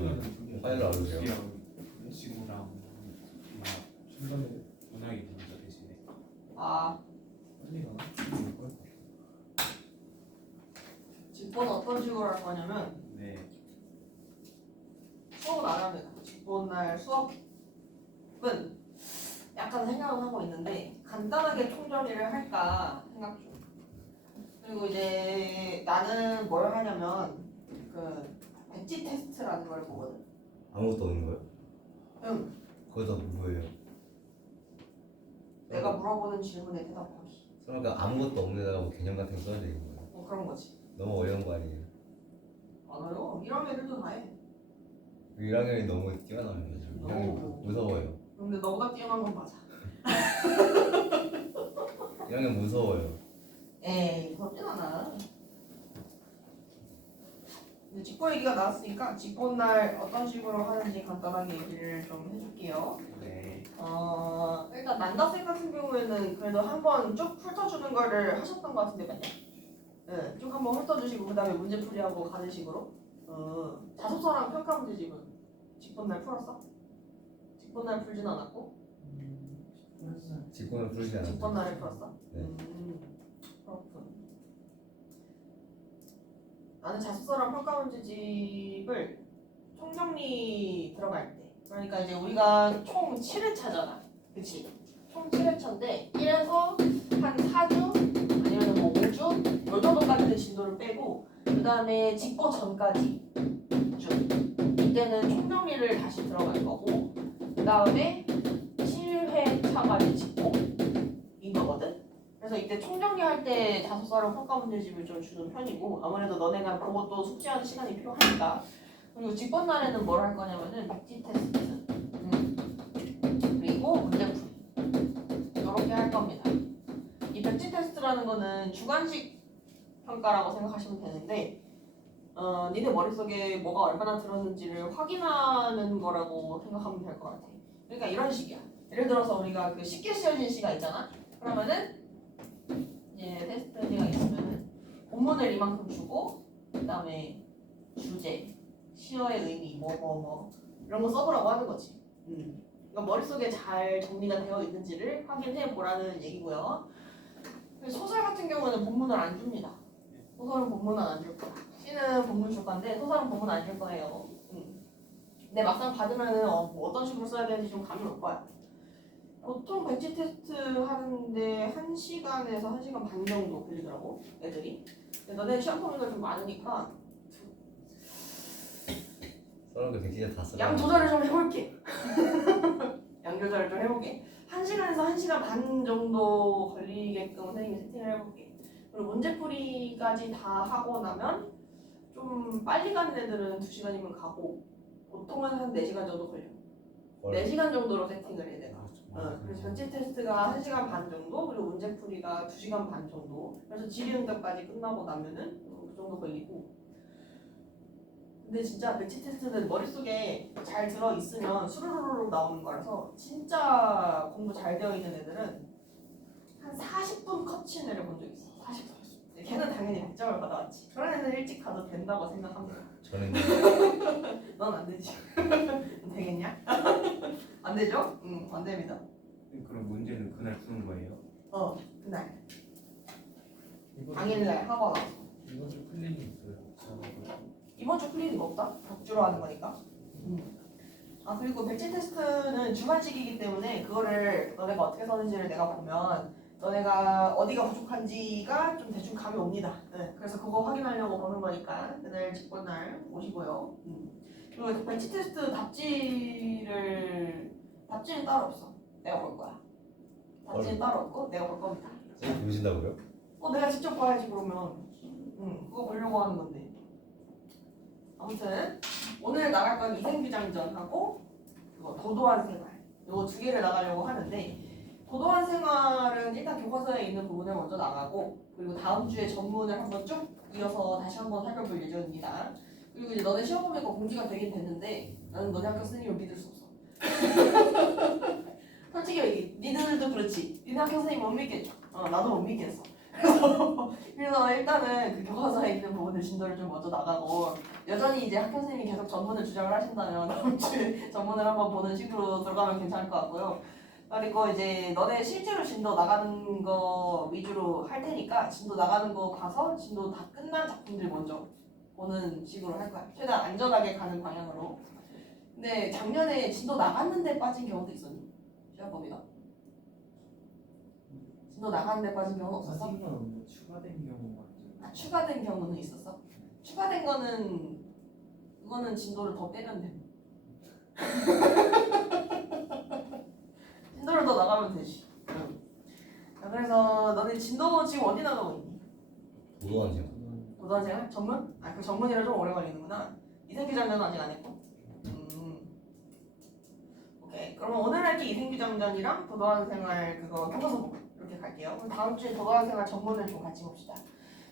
그러면 파일을 안 주세요. 시구랑 중간에 문학이 먼저 대신에. 아, 빨리 가나? 직보는 어떤 식으로 할 거냐면 네. 수업은 안 합니다. 직보날 수업은 약간 생각은 하고 있는데 간단하게 총정리를 할까 생각 중. 그리고 이제 나는 뭘 하냐면 그 백지 테스트라는 걸 보거든. 아무것도 없는 거예요? 응. 거기다 뭐예요? 내가 물어보는 질문에 대답하기. 그러니까 아무것도 없는 데다가 뭐 개념 같은 거 써야 되는 거예요? 뭐 그런 거지. 너무 어려운 거 아니에요? 알아요. 이런 애들도 다 해. 1학년이 너무 뛰어나는 거죠. 1학년 무서워요. 근데 너보다 뛰어난 건 맞아. 1학년 무서워요. 에이, 무섭진 않아. 이제 직보 얘기가 나왔으니까 직보 날 어떤 식으로 하는지 간단하게 얘기를 좀 해줄게요. 네. 일단 난다쌤 같은 경우에는 그래도 한번 쭉 훑어주는 거를 하셨던 것 같은데 맞냐? 네, 쭉 한번 훑어주시고 그 다음에 문제풀이하고 가는 식으로. 자소서랑 평가 문제집은 직보 날 풀었어? 직보 날 풀진 않았고? 직권을 부르지 않았어요. 직보 날에 풀었어? 네. 그렇군. 나는 자소서랑 평가 문제집을 총정리 들어갈 때, 그러니까 이제 우리가 총 7회차잖아, 그치? 총 7회차인데 1에서 한 4주 아니면 뭐 5주 요 정도까지는 진도를 빼고 그 다음에 직보 전까지 쭉 이때는 총정리를 다시 들어갈 거고 그 다음에 7회차까지 직보인 거거든. 그래서 이때 총정리할 때 자소서랑 평가 문제집을 좀 주는 편이고 아무래도 너네가 그것도 숙지하는 시간이 필요하니까. 그리고 직권 날에는 뭘 할 거냐면은 백지 테스트 그리고 문제풀이 이렇게 할 겁니다. 이 백지 테스트라는 거는 주관식 평가라고 생각하시면 되는데 니네 머릿속에 뭐가 얼마나 들었는지를 확인하는 거라고 생각하면 될 것 같아. 그러니까 이런 식이야. 예를 들어서 우리가 그 쉽게 쓰여진 시가 있잖아. 그러면은 이제 테스트가 있으면은 본문을 이만큼 주고 그 다음에 주제, 시어의 의미, 뭐 이런 거 써보라고 하는 거지. 그러니까 머릿속에 잘 정리가 되어 있는지를 확인해 보라는 얘기고요. 소설 같은 경우는 본문을 안 줍니다. 소설은 본문은 안 줄 거야. 시는 본문 줄 건데 소설은 본문 안 줄 거예요. 근데 막상 받으면은 뭐 어떤 식으로 써야 되는지 좀 감이 올 거야. 보통 백지 테스트 하는데 1시간에서 1시간 반 정도 걸리더라고 애들이. 근데 너네 시험 범위가 좀 많으니까 써놓은 거 백지에 다 써요. 양 조절을 좀 해볼게. 양 조절을 좀 해볼게. 1시간에서 1시간 반 정도 걸리게끔 선생님이 세팅을 해볼게. 그리고 문제풀이까지 다 하고 나면 좀 빨리 가는 애들은 2시간이면 가고 보통은 한 4시간 정도 걸려. 4시간 정도로 세팅을 해 내가. 그래서 전체 테스트가 1시간 반 정도, 그리고 문제풀이가 2시간 반 정도. 그래서 질의응답까지 끝나고 나면은 그 정도 걸리고. 근데 진짜 백지 테스트는 머릿속에 잘 들어있으면 수르르르 나오는 거라서 진짜 공부 잘 되어 있는 애들은 한 40분 컷 치는 애를 본 적 있어. 40분. 걔는 당연히 100점을 받아왔지. 그런 애는 일찍 가도 된다고 생각합니다. 저는 넌 안 되지. 되겠냐? 안 되죠? 응, 안 됩니다. 그럼 문제는 그날 푸는 거예요? 그날. 이번 당일날 하고 나서. 이번 주 클린이 있어요. 이번 주 클리닉 없다? 덕주로 하는 거니까. 그리고 백지 테스트는 주관식이기 때문에 그거를 너네가 어떻게 썼는지를 내가 보면 너네가 어디가 부족한지가 좀 대충 감이 옵니다. 네, 그래서 그거 확인하려고 보는 거니까 그날 직권날 오시고요. 그리고 백지 테스트 답지는 따로 없어. 내가 볼 거야. 답지는 따로 없고 내가 볼 겁니다. 선생님 보신다고요? 내가 직접 봐야지 그러면. 그거 보려고 하는 건데. 아무튼 오늘 나갈 건 위생비장전하고 그거 도도한 생활 이거 2개를 나가려고 하는데 도도한 생활은 일단 교과서에 있는 부분을 먼저 나가고 그리고 다음 주에 전문을 한번 쭉 이어서 다시 한번 살펴볼 예정입니다. 그리고 이제 너네 시험 보니까 공지가 되긴 됐는데 나는 너네 학교 선생님을 믿을 수 없어. 솔직히 얘기 니들도 그렇지. 니네 학교 선생님 못 믿겠죠? 나도 못 믿겠어. 그래서 일단은 그 교과서에 있는 부분들 진도를 좀 먼저 나가고 여전히 이제 학교 선생님이 계속 전문을 주장을 하신다면 다음 주에 전문을 한번 보는 식으로 들어가면 괜찮을 것 같고요. 그리고 이제 너네 실제로 진도 나가는 거 위주로 할 테니까 진도 나가는 거 봐서 진도 다 끝난 작품들 먼저 보는 식으로 할 거야. 최대한 안전하게 가는 방향으로. 근데 작년에 진도 나갔는데 빠진 경우도 있었니? 시험 범위가? 진도 나갔는데 빠진 경우는 없었어? 빠진 건 없는데 추가된 경우가 좀 아, 추가된 경우는 있었어? 추가된 거는 그거는 진도를 더 빼면 돼. 진도를 더 나가면 되지. 자, 그래서 너네 진도 지금 어디 나가고 있니? 무도한생. 고등생활? 전문? 아, 그 전문이라 좀 오래 걸리는구나. 이생규장전은 아직 안 했고. 오케이. 그러면 오늘 할 게 이생규장전이랑 도도한생활 그거 교과서 보고 이렇게 갈게요. 그럼 다음 주에 도도한생활 전문을 좀 같이 봅시다.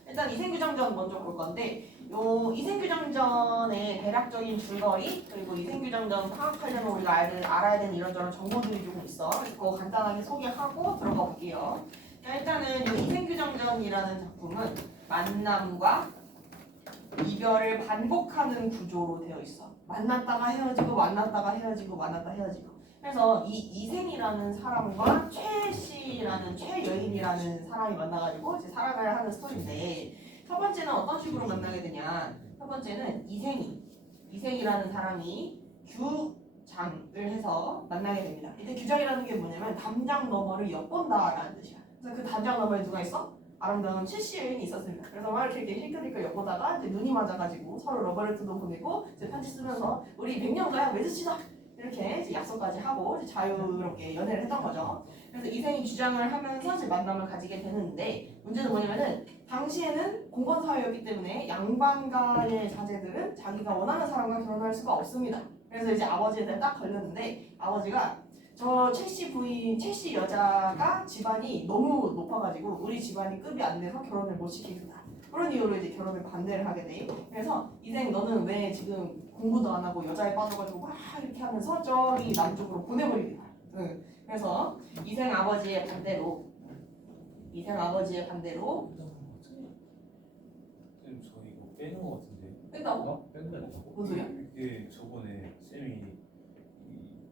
일단 이생규장전 먼저 볼 건데 요 이생규장전의 대략적인 줄거리 그리고 이생규장전 파악하려면 우리가 알아야 되는 이런저런 정보들이 조금 있어. 이거 간단하게 소개하고 들어가 볼게요. 자, 일단은 요 이생규장전이라는 작품은 만남과 이별을 반복하는 구조로 되어 있어. 만났다가 헤어지고 만났다가 헤어지고 만났다 헤어지고. 그래서 이 이생이라는 사람과 최씨라는 최여인이라는 사람이 만나가지고 이제 사랑을 하는 스토리인데 첫 번째는 어떤 식으로 만나게 되냐? 첫 번째는 이생이라는 사람이 규장을 해서 만나게 됩니다. 이때 규장이라는 게 뭐냐면 담장 너머를 엿본다라는 뜻이야. 그래서 그 담장 너머에 누가 있어? 아름다운 최씨 여인이 있었습니다. 그래서 막 이렇게 힐끗힐끗 엿보다가 이제 눈이 맞아가지고 서로 러브레터도 보내고 이제 편지 쓰면서 우리 100년 가야 맺으시다 이렇게 이제 약속까지 하고 이제 자유롭게 연애를 했던 거죠. 그래서 이생이 주장을 하면서 이제 만남을 가지게 되는데 문제는 뭐냐면은 당시에는 공건 사회였기 때문에 양반가의 자제들은 자기가 원하는 사람과 결혼할 수가 없습니다. 그래서 이제 아버지한테 딱 걸렸는데 아버지가 저 최씨 부인, 최씨 여자가 집안이 너무 높아가지고 우리 집안이 급이 안 돼서 결혼을 못 시키겠다. 그런 이유로 이제 결혼을 반대를 하게 돼. 그래서 이생 너는 왜 지금 공부도 안 하고 여자에 빠져가지고 막 이렇게 하면서 저기 남쪽으로 보내버립니다. 응. 그래서 이생 아버지의 반대로 쌤, 저 이거 빼는 거 같은데. 뺀다고? 뭔 소리야? 이게 저번에 쌤이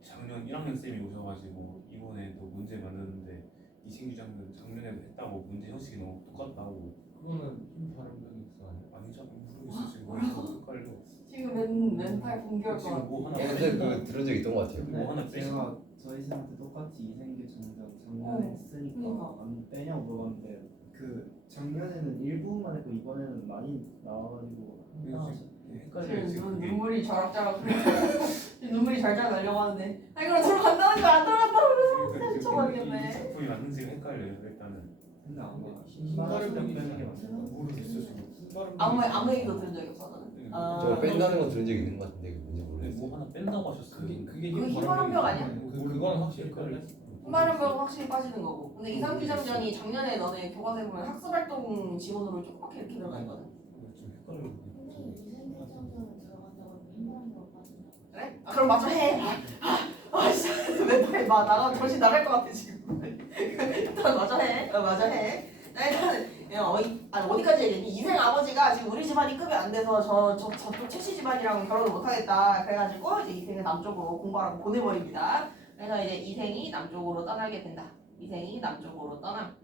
작년 1학년 쌤이 오셔가지고 이번에 또 문제 만드는데 이신규장은 작년에도 했다고 문제 형식이 너무 똑같다고. 그거는 힘 다른 병이 있어 아니야? 아니죠? 모르겠어 지금 머리가 헷갈려. 지금 멘탈 공개할 것 지금 같아. 뭐 하나 근데 그 들은 적 있던 것 같아요. 뭐 하나 빼시. 제가 저희 쌤한테 똑같이 이생규 정전 작년에 그러니까. 했으니까 안 빼냐고 물어봤는데 그 작년에는 일부만 했고 이번에는 많이 나와가지고 헷갈려요 지금 그게. 눈물이 자락자락 눈물이 잘잘 나려고 하는데 아 이거 들어간다는 거 안 들어간다고 그래서 이 미쳐버리겠네. 작품이 맞는지가 헷갈려요 일단은. 근데 아마 신발을 때 빼는 빼는 게 게 맞나? 모르겠어 지금. 아무 얘기도 들은 적이 없어 너는. 아, 저 뺀다는 거 들은 적 있는 것 같은데 그게 뭔지 근데 모르겠어요. 뭐 하나 뺀다고 하셨어요. 그게 그거 희망병 아니야? 그거는 확실히 헷갈려. 한마름병 확실히 빠지는 거고. 근데 이상규장전이 작년에 너네 교과서에 보면 학습활동 지원으로 조그맣게 이렇게 들어가 있거든. 좀 헷갈려. 그래? 아, 그럼 마저 해. 진짜 멘탈 막 나가 정신 나갈 것 같아 지금. 일단 마저 해. 마저 해. 나 일단은 어디까지 얘기했니? 이생 아버지가 지금 우리 집안이 급이 안 돼서 저쪽 최씨 집안이랑 결혼을 못 하겠다. 그래가지고 이제 이생을 남쪽으로 공부하라고 보내버립니다. 그래서 이제 이생이 남쪽으로 떠나게 된다. 이생이 남쪽으로 떠나.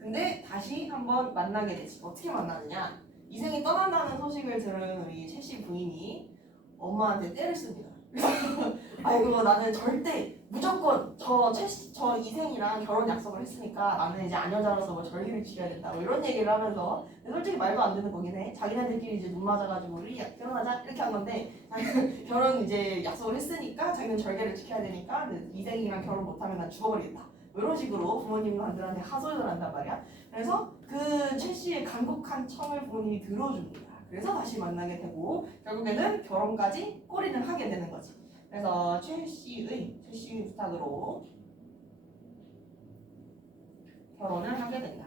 근데 다시 한번 만나게 되지. 어떻게 만나느냐? 이생이 떠난다는 소식을 들은 우리 최씨 부인이 엄마한테 떼를 씁니다. 아이고 나는 절대 무조건 저 이생이랑 결혼 약속을 했으니까 나는 이제 아녀자로서 뭐 절기를 지켜야 된다 뭐 이런 얘기를 하면서 솔직히 말도 안 되는 거긴 해. 자기네들끼리 이제 눈 맞아가지고 우리 결혼하자 이렇게 한 건데 결혼 이제 약속을 했으니까 자기는 절개를 지켜야 되니까 이생이랑 결혼 못하면 난 죽어버리겠다 뭐 이런 식으로 부모님들한테 하소연을 한단 말이야. 그래서 그 최씨의 간곡한 청을 부모님이 들어줍니다. 그래서 다시 만나게 되고 결국에는 결혼까지 꼬리는 하게 되는 거지. 그래서 최씨의 부탁으로 결혼을 하게 된다.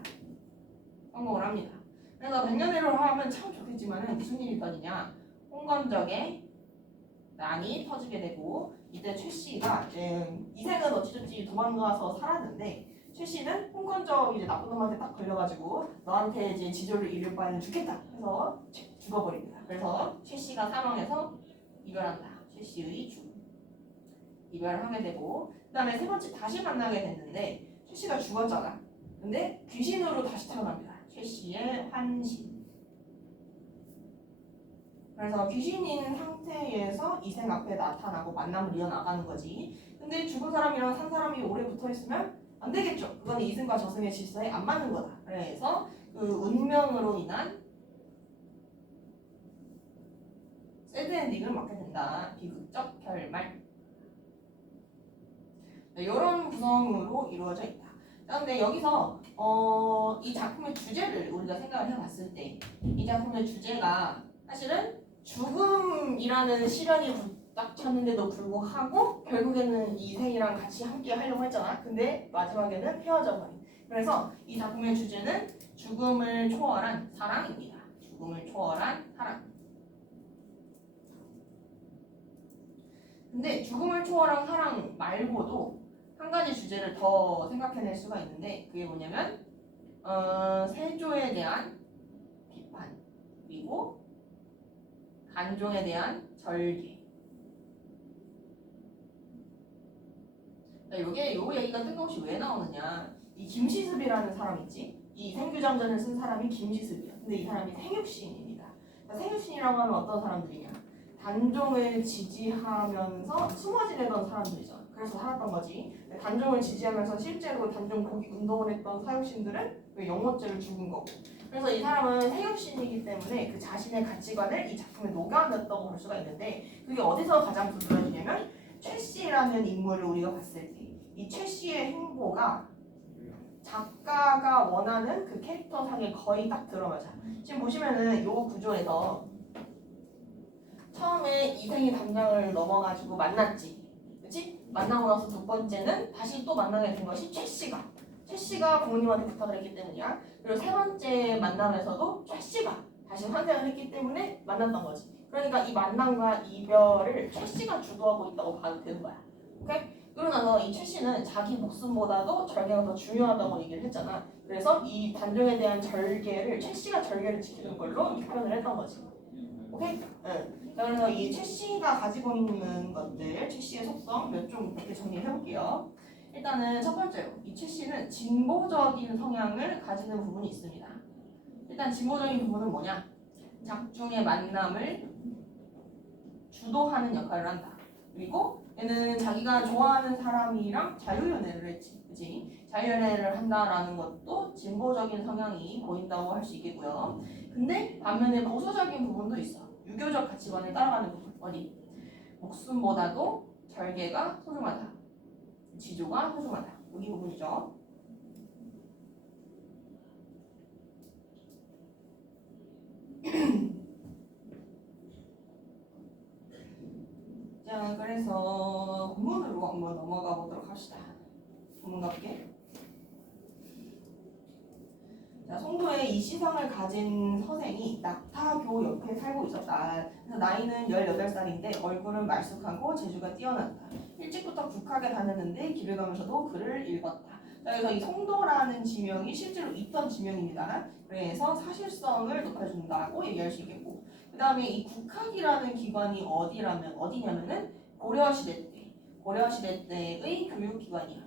성공을 합니다. 그래서 백년해로 하면 참 좋겠지만은 무슨 일이 있더니냐. 홍건적의 난이 터지게 되고 이때 최 씨가 이생은 어찌저찌 도망가서 살았는데 최 씨는 홍건적 이제 나쁜 놈한테 딱 걸려가지고 너한테 이제 지조를 잃을 바에는 죽겠다 해서 죽어버립니다. 그래서 최 씨가 사망해서 이별한다. 최 씨의 죽음. 이별을 하게 되고 그다음에 세 번째 다시 만나게 됐는데 최 씨가 죽었잖아. 근데 귀신으로 다시 태어납니다. 최 씨의 환신. 그래서 귀신인 상태에서 이생 앞에 나타나고 만남을 이어나가는 거지. 근데 죽은 사람이랑 산 사람이 오래 붙어 있으면 안 되겠죠. 그건 이승과 저승의 질서에 안 맞는 거다. 그래서 그 운명으로 인한 새드 엔딩을 맞게 된다. 비극적 결말. 네, 이런 구성으로 이루어져 있다. 그런데 여기서 이 작품의 주제를 우리가 생각을 해봤을 때 이 작품의 주제가 사실은 죽음이라는 시련이 부닥쳤는데도 불구하고 결국에는 이생이랑 같이 함께 하려고 했잖아. 근데 마지막에는 헤어져 버린. 그래서 이 작품의 주제는 죽음을 초월한 사랑입니다. 죽음을 초월한 사랑. 근데 죽음을 초월한 사랑 말고도 한 가지 주제를 더 생각해낼 수가 있는데 그게 뭐냐면 세조에 대한 비판 그리고 간종에 대한 절개. 요 얘기가 뜬금없이 왜 나오느냐? 이 김시습이라는 사람 있지? 이 생규장전을 쓴 사람이 김시습이야. 근데 이 사람이 생육신입니다. 그러니까 생육신이라고 하면 어떤 사람들이냐? 단종을 지지하면서 숨어 지내던 사람들이죠. 그래서 살았던 거지. 단종을 지지하면서 실제로 단종 복위 운동을 했던 사육신들은 영모죄를 죽은 거고. 그래서 이 사람은 생육신이기 때문에 그 자신의 가치관을 이 작품에 녹여냈다고 볼 수가 있는데 그게 어디서 가장 두드러지냐면 최 씨라는 인물을 우리가 봤을 때 이 최 씨의 행보가 작가가 원하는 그 캐릭터상에 거의 딱 들어맞아. 지금 보시면은 요 구조에서 처음에 이생이 담장을 넘어가지고 만났지. 그치? 만나고 나서 두 번째는 다시 또 만나게 된 것이 최 씨가. 최 씨가 부모님한테 부탁을 했기 때문이야. 그리고 세 번째 만남에서도 최 씨가 다시 환생을 했기 때문에 만났던 거지. 그러니까 이 만남과 이별을 최 씨가 주도하고 있다고 봐도 되는 거야. 오케이? 그러고 나서 이 최 씨는 자기 목숨보다도 절개가 더 중요하다고 얘기를 했잖아. 그래서 이 단종에 대한 절개를 최 씨가 절개를 지키는 걸로 표현을 했던 거지. 오케이? 응. 그래서 이 최 씨가 가지고 있는 것들, 최 씨의 속성 몇 개 정리해 볼게요. 일단은 첫 번째로 이 최 씨는 진보적인 성향을 가지는 부분이 있습니다. 일단 진보적인 부분은 뭐냐? 작중의 만남을 주도하는 역할을 한다. 그리고 얘는 자기가 좋아하는 사람이랑 자유연애를 했지, 그치? 자유연애를 한다라는 것도 진보적인 성향이 보인다고 할 수 있겠고요. 근데 반면에 보수적인 부분도 있어. 유교적 가치관을 따라가는 부분. 어디? 목숨보다도 절개가 소중하다. 지조가 소중하다. 여기 부분이죠. 자, 그래서 본문으로 한번 넘어가 보도록 합시다. 본문 가볼게. 자, 송도에 이 시성을 가진 서생이 낙타교 옆에 살고 있었다. 그래서 나이는 18살인데 얼굴은 말쑥하고 재주가 뛰어났다. 일찍부터 국학에 다녔는데 길을 가면서도 글을 읽었다. 자, 그래서 이 송도라는 지명이 실제로 있던 지명입니다. 그래서 사실성을 높여준다고 얘기할 수 있겠고, 그 다음에 이 국학이라는 기관이 어디냐면은 고려시대 때의 교육기관이야.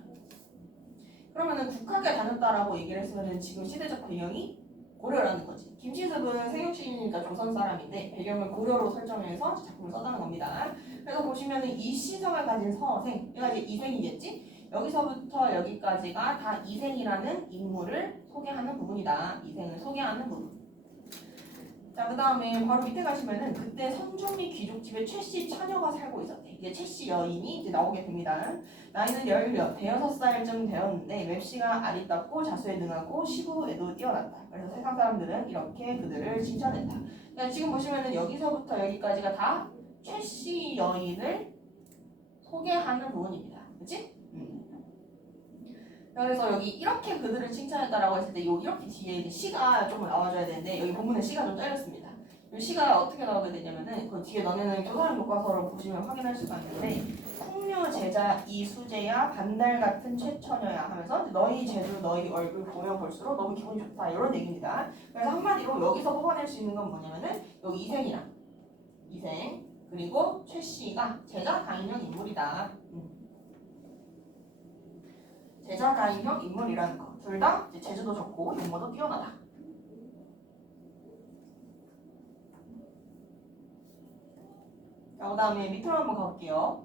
그러면은 국학에 다녔다라고 얘기를 했으면은 지금 시대적 배경이 고려라는 거지. 김시습은 생육신이니까 조선 사람인데 배경을 고려로 설정해서 작품을 썼다는 겁니다. 그래서 보시면은 이 시성을 가진 서생, 얘가 이제 이생이겠지? 여기서부터 여기까지가 다 이생이라는 인물을 소개하는 부분이다. 이생을 소개하는 부분. 자, 그 다음에 바로 밑에 가시면은 그때 선종미 귀족집에 최씨 처녀가 살고 있었대. 이제 최씨 여인이 이제 나오게 됩니다. 나이는 16살쯤 되었는데 맵씨가 아리따고 자수에 능하고 시구에도 뛰어났다. 그래서 세상 사람들은 이렇게 그들을 칭찬했다. 그러니까 지금 보시면은 여기서부터 여기까지가 다 최씨 여인을 소개하는 부분입니다. 그치? 그래서 여기 이렇게 그들을 칭찬했다라고 했을 때 요 이렇게 뒤에 이제 시가 좀 나와줘야 되는데 여기 본문에 시가 좀 잘렸습니다. 이 시가 어떻게 나오게 되냐면은 그 뒤에 너네는 교사랑 교과서를 보시면 확인할 수가 있는데 풍류 제자 이 수제야 반달 같은 최처녀야 하면서 너희 제주 너희 얼굴 보면 볼수록 너무 기분이 좋다 이런 얘기입니다. 그래서 한마디로 여기서 뽑아낼 수 있는 건 뭐냐면은 여기 이생이랑 이생 그리고 최 씨가 제자 다인형 인물이다. 제자 다인형 인물이라는 거. 둘 다 제주도 좋고 용모도 뛰어나다. 자, 그 다음에 밑으로 한번 가볼게요.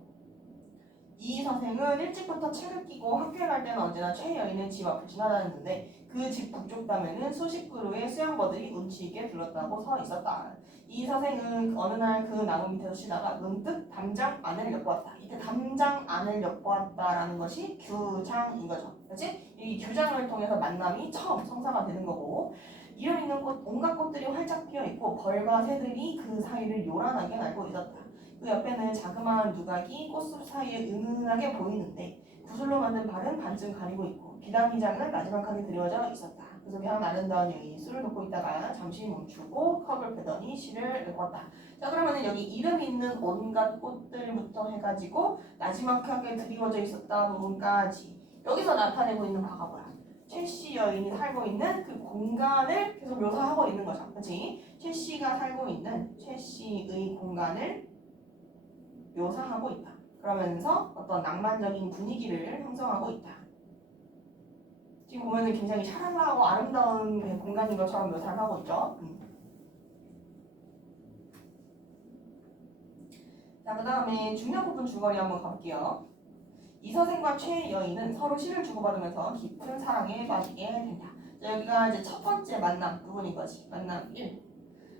이 선생은 일찍부터 책을 끼고 학교에 갈 때는 언제나 최 여인의 집 앞을 지나다녔는데 그 집 북쪽 담에는 수십 그루의 수양버들이 운치 있게 둘렀다고 서 있었다. 이 선생은 어느 날 그 나무 밑에서 쉬다가 문득 담장 안을 엿보았다. 이때 담장 안을 엿보았다라는 것이 규장인 거죠. 그렇지? 이 규장을 통해서 만남이 처음 성사가 되는 거고 이름 있는 꽃 온갖 꽃들이 활짝 피어 있고 벌과 새들이 그 사이를 요란하게 날고 있었다. 그 옆에는 자그마한 누각이 꽃숲 사이에 은은하게 보이는데 구슬로 만든 발은 반쯤 가리고 있고 비단미장은 마지막하게 드리워져 있었다. 그래서 그냥 아름다운 여인이 술을 놓고 있다가 잠시 멈추고 컵을 빼더니 시를 읽었다. 자 그러면은 여기 이름 있는 온갖 꽃들부터 해가지고 마지막하게 드리워져 있었다 부분까지 여기서 나타내고 있는 바가 뭐야? 최씨 여인이 살고 있는 그 공간을 계속 묘사하고 있는 거죠. 그렇지? 최씨가 살고 있는 최씨의 공간을 묘사하고 있다. 그러면서 어떤 낭만적인 분위기를 형성하고 있다. 지금 보면은 굉장히 샤랄라하고 아름다운 공간인 것처럼 묘사를 하고 있죠. 자, 그 다음에 중요 부분 줄거리 한번 가볼게요. 이 선생과 최 여인은 서로 시를 주고받으면서 깊은 사랑에 빠지게 된다. 자, 여기가 이제 첫 번째 만남 부분인 거지. 만남 1.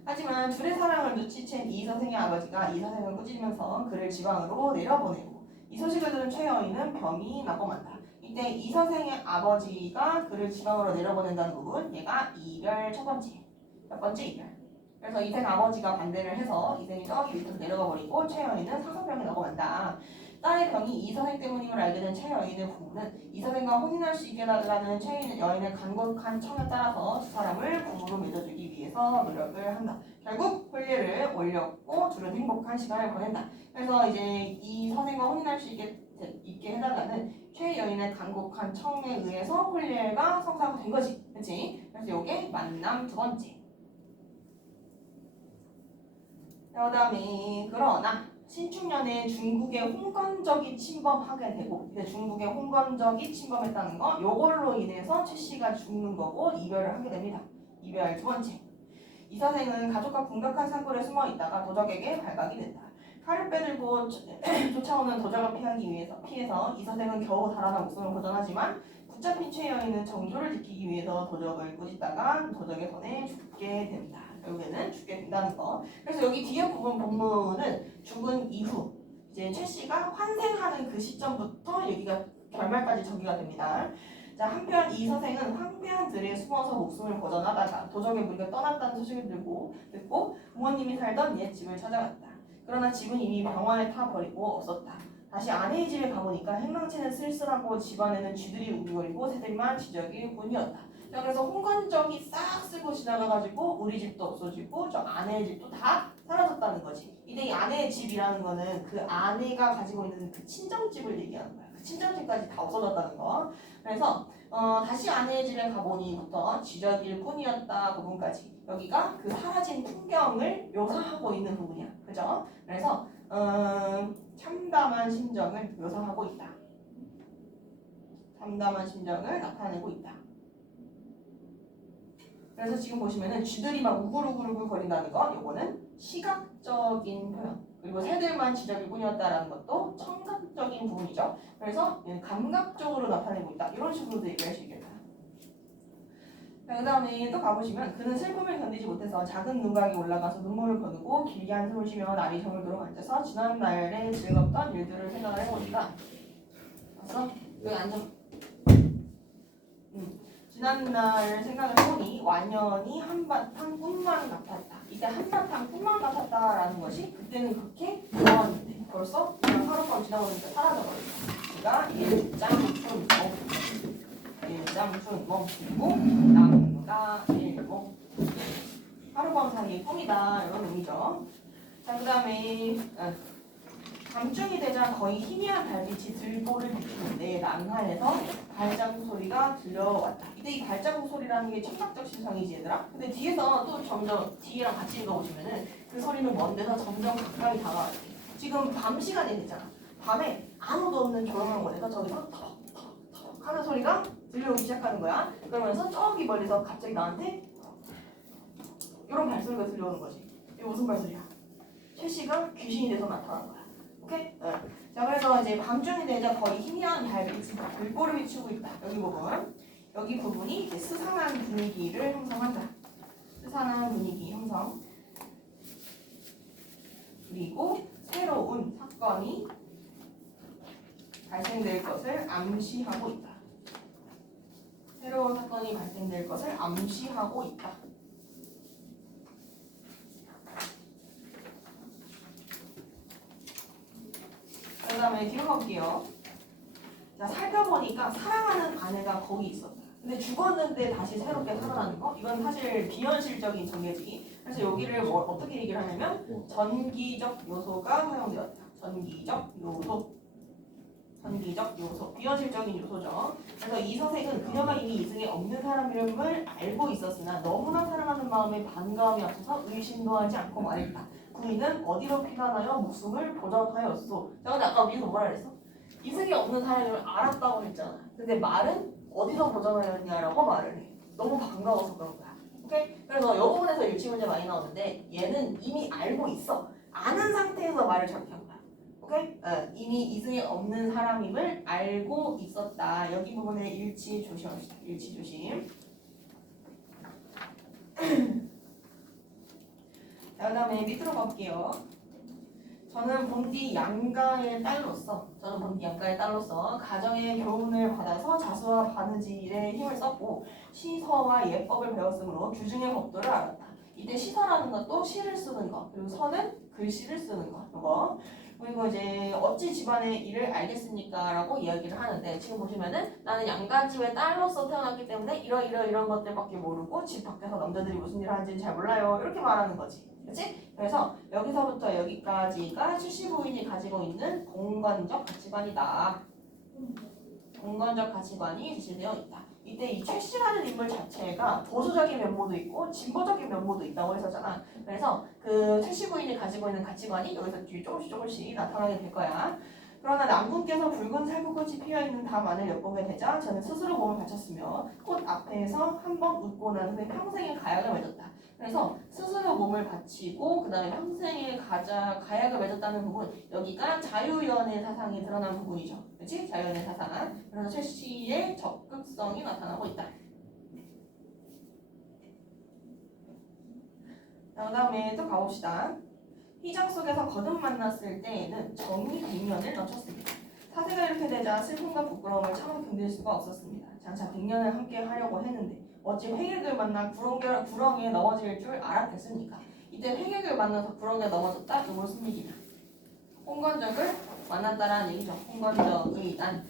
하지만 둘의 사랑을 눈치챈 이 선생의 아버지가 이 선생을 꾸짖으면서 그를 지방으로 내려보내고 이 소식을 들은 최 여인은 병이 나고 만다. 이때 이 선생의 아버지가 그를 지방으로 내려보낸다는 부분 얘가 이별 첫 번째 이별. 그래서 이생 아버지가 반대를 해서 이생이 저기 밑으로 내려가 버리고 최 여인은 상선병이 나고 만다. 딸의 병이 이 선생 때문임을 알게 된 최 여인의 부모는 이 선생과 혼인할 수 있게 해달라는 최 여인의 간곡한 청에 따라서 두 사람을 부부로 맺어주기 위해서 노력을 한다. 결국 혼례를 올렸고 둘은 행복한 시간을 보낸다. 그래서 이제 이 선생과 혼인할 수 있게 해달라는 최 여인의 간곡한 청에 의해서 혼례가 성사가 된 거지. 그렇지? 그래서 이게 만남 두 번째. 그 다음에 그러나 신축년에 중국의 홍건적이 침범하게 되고 중국의 홍건적이 침범했다는 거 요걸로 인해서 최 씨가 죽는 거고 이별을 하게 됩니다. 이별 두 번째. 이 선생은 가족과 궁각한 산골에 숨어 있다가 도적에게 발각이 된다. 칼을 빼들고 쫓아오는 도적을 피해서 이 선생은 겨우 달아나 목숨을 보존하지만 붙잡힌 최 여인은 정조를 지키기 위해서 도적을 꾸짖다가 도적의 손에 죽게 된다. 결국에는 죽게 된다는 거. 그래서 여기 뒤에 부분 본문은 죽은 이후 이제 최 씨가 환생하는 그 시점부터 여기가 결말까지 전개가 됩니다. 자, 한편 이 선생은 황폐한 들에 숨어서 목숨을 보존하다가 도적의 무리가 떠났다는 소식을 듣고 부모님이 살던 옛 집을 찾아갔다. 그러나 집은 이미 병원에 타버리고 없었다. 다시 아내의 집에 가보니까 행랑채는 쓸쓸하고 집안에는 쥐들이 우글거리고 새들만 지저귀일 뿐이었다. 자, 그래서 홍건적이 싹 쓸고 지나가가지고 우리 집도 없어지고 저 아내의 집도 다 사라졌다는 거지. 이때 이 아내의 집이라는 거는 그 아내가 가지고 있는 그 친정집을 얘기하는 거야. 그 친정집까지 다 없어졌다는 거. 그래서 다시 아내의 집에 가보니부터 지저귀일 뿐이었다 부분까지 여기가 그 사라진 풍경을 묘사하고 있는 부분이야. 그죠? 그래서 참담한 심정을 묘사하고 있다. 참담한 심정을 나타내고 있다. 그래서 지금 보시면은 쥐들이 막 우글우글 거린다는 거 요거는 시각적인 표현 그리고 새들만 지저귀일 뿐이었다라는 것도 청각적인 부분이죠. 그래서 감각적으로 나타내고 있다. 이런 식으로도 얘기할 수 있겠다. 그 다음에 또 가보시면 그는 슬픔을 견디지 못해서 작은 눈각에 올라가서 눈물을 거두고 길게 한숨을 쉬며 날이 저물도록 앉아서 지난 날에 즐겁던 일들을 생각을 해보니까 봤어? 여기 앉아. 지난 날을 생각을 해보니 완연히 한바탕 꿈만 같았다. 이때 한바탕 꿈만 같았다라는 것이 그때는 그렇게 좋았는데 벌써 그냥 하룻밤 지나보니까 사라져버렸다. 그러니까 일장춘몽 그리고 남가일몽 하룻밤 사이의 꿈이다 이런 의미죠. 자, 그 다음에 밤중이 되자 거의 희미한 달빛이 들보를 비추는데 난하에서 발자국 소리가 들려왔다. 이때 이 발자국 소리라는 게 청각적 시선이지 얘들아. 근데 뒤에서 또 점점 뒤랑 같이 읽어보시면은 그 소리는 먼 데서 점점 가까이 다가와요. 지금 밤 시간이 됐잖아. 밤에 아무도 없는 조용한 곳에서 저기서 턱턱턱 하는 소리가 들려오기 시작하는 거야. 그러면서 저기 멀리서 갑자기 나한테 이런 발소리가 들려오는 거지. 이게 무슨 발소리야? 최씨가 귀신이 돼서 나타난 거야. 오케이? 네. 자, 그래서 이제 밤중이 되자 거의 희미한 달빛이 불보를 비추고 있다. 여기 부분. 여기 부분이 이제 스산한 분위기를 형성한다. 스산한 분위기 형성. 그리고 새로운 사건이 발생될 것을 암시하고 있다. 새로운 사건이 발생될 것을 암시하고 있다. 그 다음에 뒤로 가볼게요. 자, 살펴보니까 사랑하는 아내가 거기 있었다. 근데 죽었는데 다시 새롭게 살아나는 거? 이건 사실 비현실적인 전개지. 그래서 여기를 어떻게 얘기를 하냐면 전기적 요소가 사용되었다. 전기적 요소. 비현실적인 요소죠. 그래서 이 서색은 그녀가 이미 이승에 없는 사람임을 알고 있었으나 너무나 사랑하는 마음에 반가움이 앞서서 의심도 하지 않고 말했다. 부인은 어디로 피난하여 목숨을 보전하였소. 자, 근데 아까 위에서 뭐라 그랬어? 이승이 없는 사람을 알았다고 했잖아. 근데 말은 어디서 보전하였냐라고 말을 해. 너무 반가워서 그런 거야. 오케이? 그래서 이 부분에서 일치 문제 많이 나오는데 얘는 이미 알고 있어. 아는 상태에서 말을 저렇게 한 거야. 오케이? 이미 이승에 없는 사람임을 알고 있었다. 여기 부분에 일치 조심합시다. 일치 조심. 자, 그 다음에 밑으로 갈게요. 저는 본디 양가의 딸로서 가정의 교훈을 받아서 자수와 바느질에 힘을 썼고 시서와 예법을 배웠으므로 규중의 법도를 알았다. 이때 시서라는 것도 시를 쓰는 것, 그리고 서는 글씨를 쓰는 것, 이거. 그리고 이제 어찌 집안의 일을 알겠습니까? 라고 이야기를 하는데 지금 보시면은 나는 양가집의 딸로서 태어났기 때문에 이런 것들밖에 모르고 집 밖에서 남자들이 무슨 일을 하는지는 잘 몰라요. 이렇게 말하는 거지. 그치? 그래서 여기서부터 여기까지가 최씨 부인이 가지고 있는 공건적 가치관이다. 공건적 가치관이 제시되어 있다. 이때 이 최씨라는 인물 자체가 보수적인 면모도 있고 진보적인 면모도 있다고 했었잖아. 그래서 그 최씨 부인이 가지고 있는 가치관이 여기서 뒤 조금씩 나타나게 될 거야. 그러나 남군께서 붉은 살구꽃이 피어있는 담 안을 엿보게 되자 저는 스스로 몸을 바쳤으며 꽃 앞에서 한 번 웃고 난 후에 평생의 가약을 맺었다. 그래서 스스로 몸을 바치고 그 다음에 평생의 가약을 맺었다는 부분, 여기가 자유연애 사상이 드러난 부분이죠. 그렇지? 자유연애 사상. 그래서 최씨의 적극성이 나타나고 있다. 그 다음에 또 가봅시다. 희장 속에서 거듭 만났을 때에는 정이 백년을 넘쳤습니다. 사세가 이렇게 되자 슬픔과 부끄러움을 참아 견딜 수가 없었습니다. 장차 100년을 함께 하려고 했는데 어찌 회객을 만나 구렁에 넘어질 줄 알았겠습니까? 이때 회객을 만나서 구렁에 넘어졌다? 이거 무슨 얘기냐? 홍건적을 만났다라는 얘기죠. 홍건적의 난.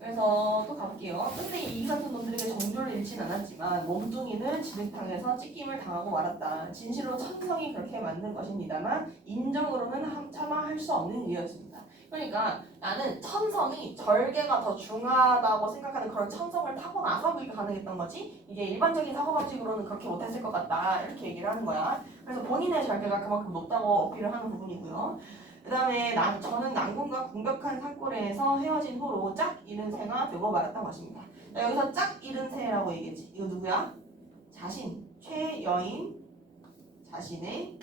그래서 또 가볼게요. 끝내 이 같은 놈들에게 정조를 잃진 않았지만 몸뚱이는 진흙탕에서 찢김을 당하고 말았다. 진실로 천성이 그렇게 만든 것입니다만 인정으로는 차마 할 수 없는 일이었습니다. 그러니까 나는 천성이 절개가 더 중하다고 생각하는 그런 천성을 타고나서 그렇게 가능했던 거지, 이게 일반적인 사고방식으로는 그렇게 못했을 것 같다 이렇게 얘기를 하는 거야. 그래서 본인의 절개가 그만큼 높다고 어필을 하는 부분이고요. 그 다음에 저는 난군과 궁벽한 산골에서 헤어진 후로 짝 잃은 새가 되고 말았던 것입니다. 자, 여기서 짝 잃은 새라고 얘기했지. 이거 누구야? 최여인 자신의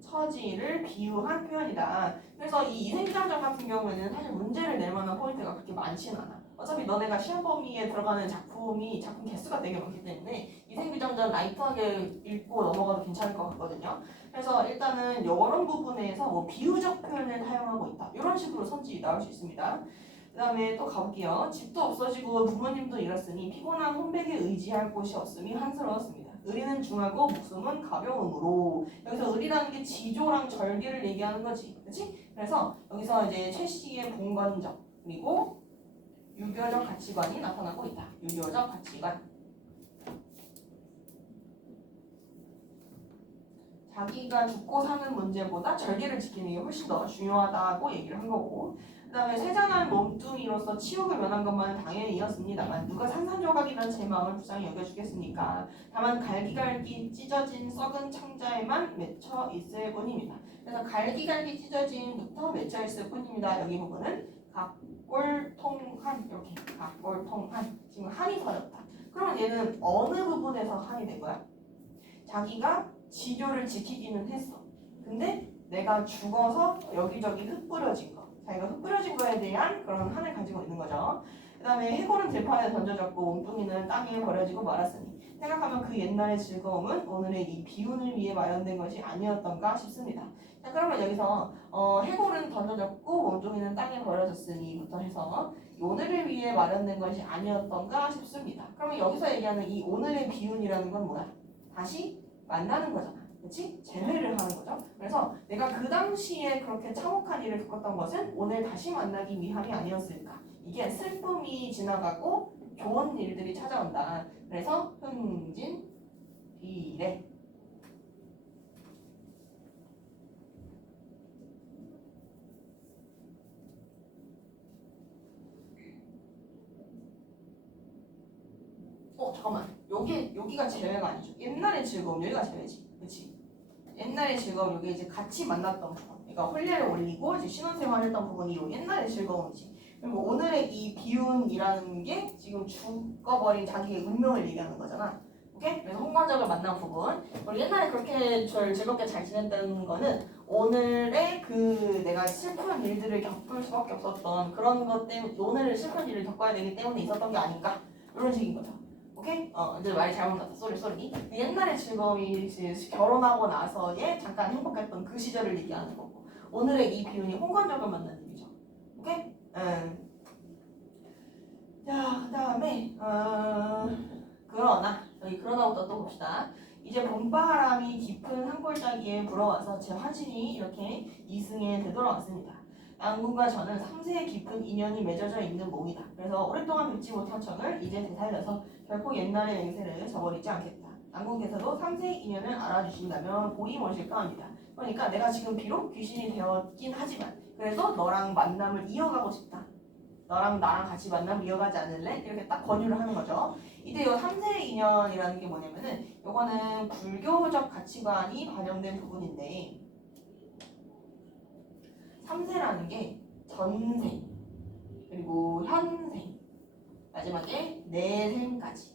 처지를 비유한 표현이다. 그래서 이 이생기장전 같은 경우에는 사실 문제를 낼 만한 포인트가 그렇게 많지는 않아. 어차피 너네가 시험 범위에 들어가는 작품 개수가 되게 많기 때문에 이생기장전 라이트하게 읽고 넘어가도 괜찮을 것 같거든요. 그래서 일단은 이런 부분에서 뭐 비유적 표현을 사용하고 있다. 이런 식으로 선지 나올 수 있습니다. 그 다음에 또 가볼게요. 집도 없어지고 부모님도 잃었으니 피곤한 혼백에 의지할 곳이 없음이 한스러웠습니다. 의리는 중하고 목숨은 가벼움으로. 여기서 의리라는 게 지조랑 절개를 얘기하는 거지. 그렇지? 그래서 여기서 이제 최씨의 봉건적 그리고 유교적 가치관이 나타나고 있다. 유교적 가치관. 자기가 죽고 사는 문제보다 절개를 지키는 게 훨씬 더 중요하다고 얘기를 한 거고, 그 다음에 세잔한 몸뚱이로서 치욕을 면한 것만은 당연히 이었습니다만 누가 산산조각이란 제 마음을 불쌍히 여겨주겠습니까? 다만 갈기갈기 찢어진 썩은 창자에만 맺혀 있을 뿐입니다. 그래서 갈기갈기 찢어진부터 맺혀 있을 뿐입니다. 여기 부분은 각골통한, 이렇게 각골통한, 지금 한이 서렸다. 그러면 얘는 어느 부분에서 한이 된 거야? 자기가 지조를 지키기는 했어. 근데 내가 죽어서 여기저기 흩뿌려진 거, 자기가 흩뿌려진 거에 대한 그런 한을 가지고 있는 거죠. 그 다음에 해골은 들판에 던져졌고 몸뚱이는 땅에 버려지고 말았으니 생각하면 그 옛날의 즐거움은 오늘의 이 비운을 위해 마련된 것이 아니었던가 싶습니다. 자, 그러면 여기서 해골은 던져졌고 몸뚱이는 땅에 버려졌으니부터 해서 오늘을 위해 마련된 것이 아니었던가 싶습니다. 그러면 여기서 얘기하는 이 오늘의 비운이라는 건 뭐야? 다시 만나는 거잖아. 그렇지? 재회를 하는 거죠. 그래서 내가 그 당시에 그렇게 참혹한 일을 겪었던 것은 오늘 다시 만나기 위함이 아니었을까. 이게 슬픔이 지나가고 좋은 일들이 찾아온다. 그래서 흥진 비례. 잠깐만. 여기가 재회가 아니죠. 옛날의 즐거움, 여기가 재회지. 그치? 옛날의 즐거움, 여기 이제 같이 만났던 부분. 그러니까 혼례를 올리고 이제 신혼생활 했던 부분이 요 옛날의 즐거움이지. 그리고 오늘의 이 비운이라는 게 지금 죽어버린 자기의 운명을 얘기하는 거잖아. 오케이? 그래서 홍관적을 만난 부분. 그리고 옛날에 그렇게 즐겁게 잘 지냈다는 거는 오늘의 그 내가 슬픈 일들을 겪을 수밖에 없었던 그런 것 때문에 오늘 슬픈 일을 겪어야 되기 때문에 있었던 게 아닌가? 이런 식인 거죠. 오케이? 이제 말이 잘못 났다. 쏘리. 옛날의 즐거움이 결혼하고 나서의 잠깐 행복했던 그 시절을 얘기하는 거고, 오늘의 이 비운이 홍관적을 만나는 얘기죠. 오케이? 자, 그 다음에 그러나부터 또 봅시다. 이제 봄바람이 깊은 산골짜기에 불어와서 제 환신이 이렇게 이승에 되돌아왔습니다. 남궁과 저는 상세에 깊은 인연이 맺어져 있는 몸이다. 그래서 오랫동안 뵙지 못한 척을 이제 되살려서 결코 옛날의 맹세를 저버리지 않겠다. 남궁께서도 상세의 인연을 알아주신다면 복이 무엇일까 합니다. 그러니까 내가 지금 비록 귀신이 되었긴 하지만 그래도 너랑 만남을 이어가고 싶다. 너랑 나랑 같이 만남을 이어가지 않을래? 이렇게 딱 권유를 하는 거죠. 이때 이 3세의 인연이라는 게 뭐냐면은 요거는 불교적 가치관이 반영된 부분인데 3세라는 게 전생 그리고 현생 마지막에 내생까지.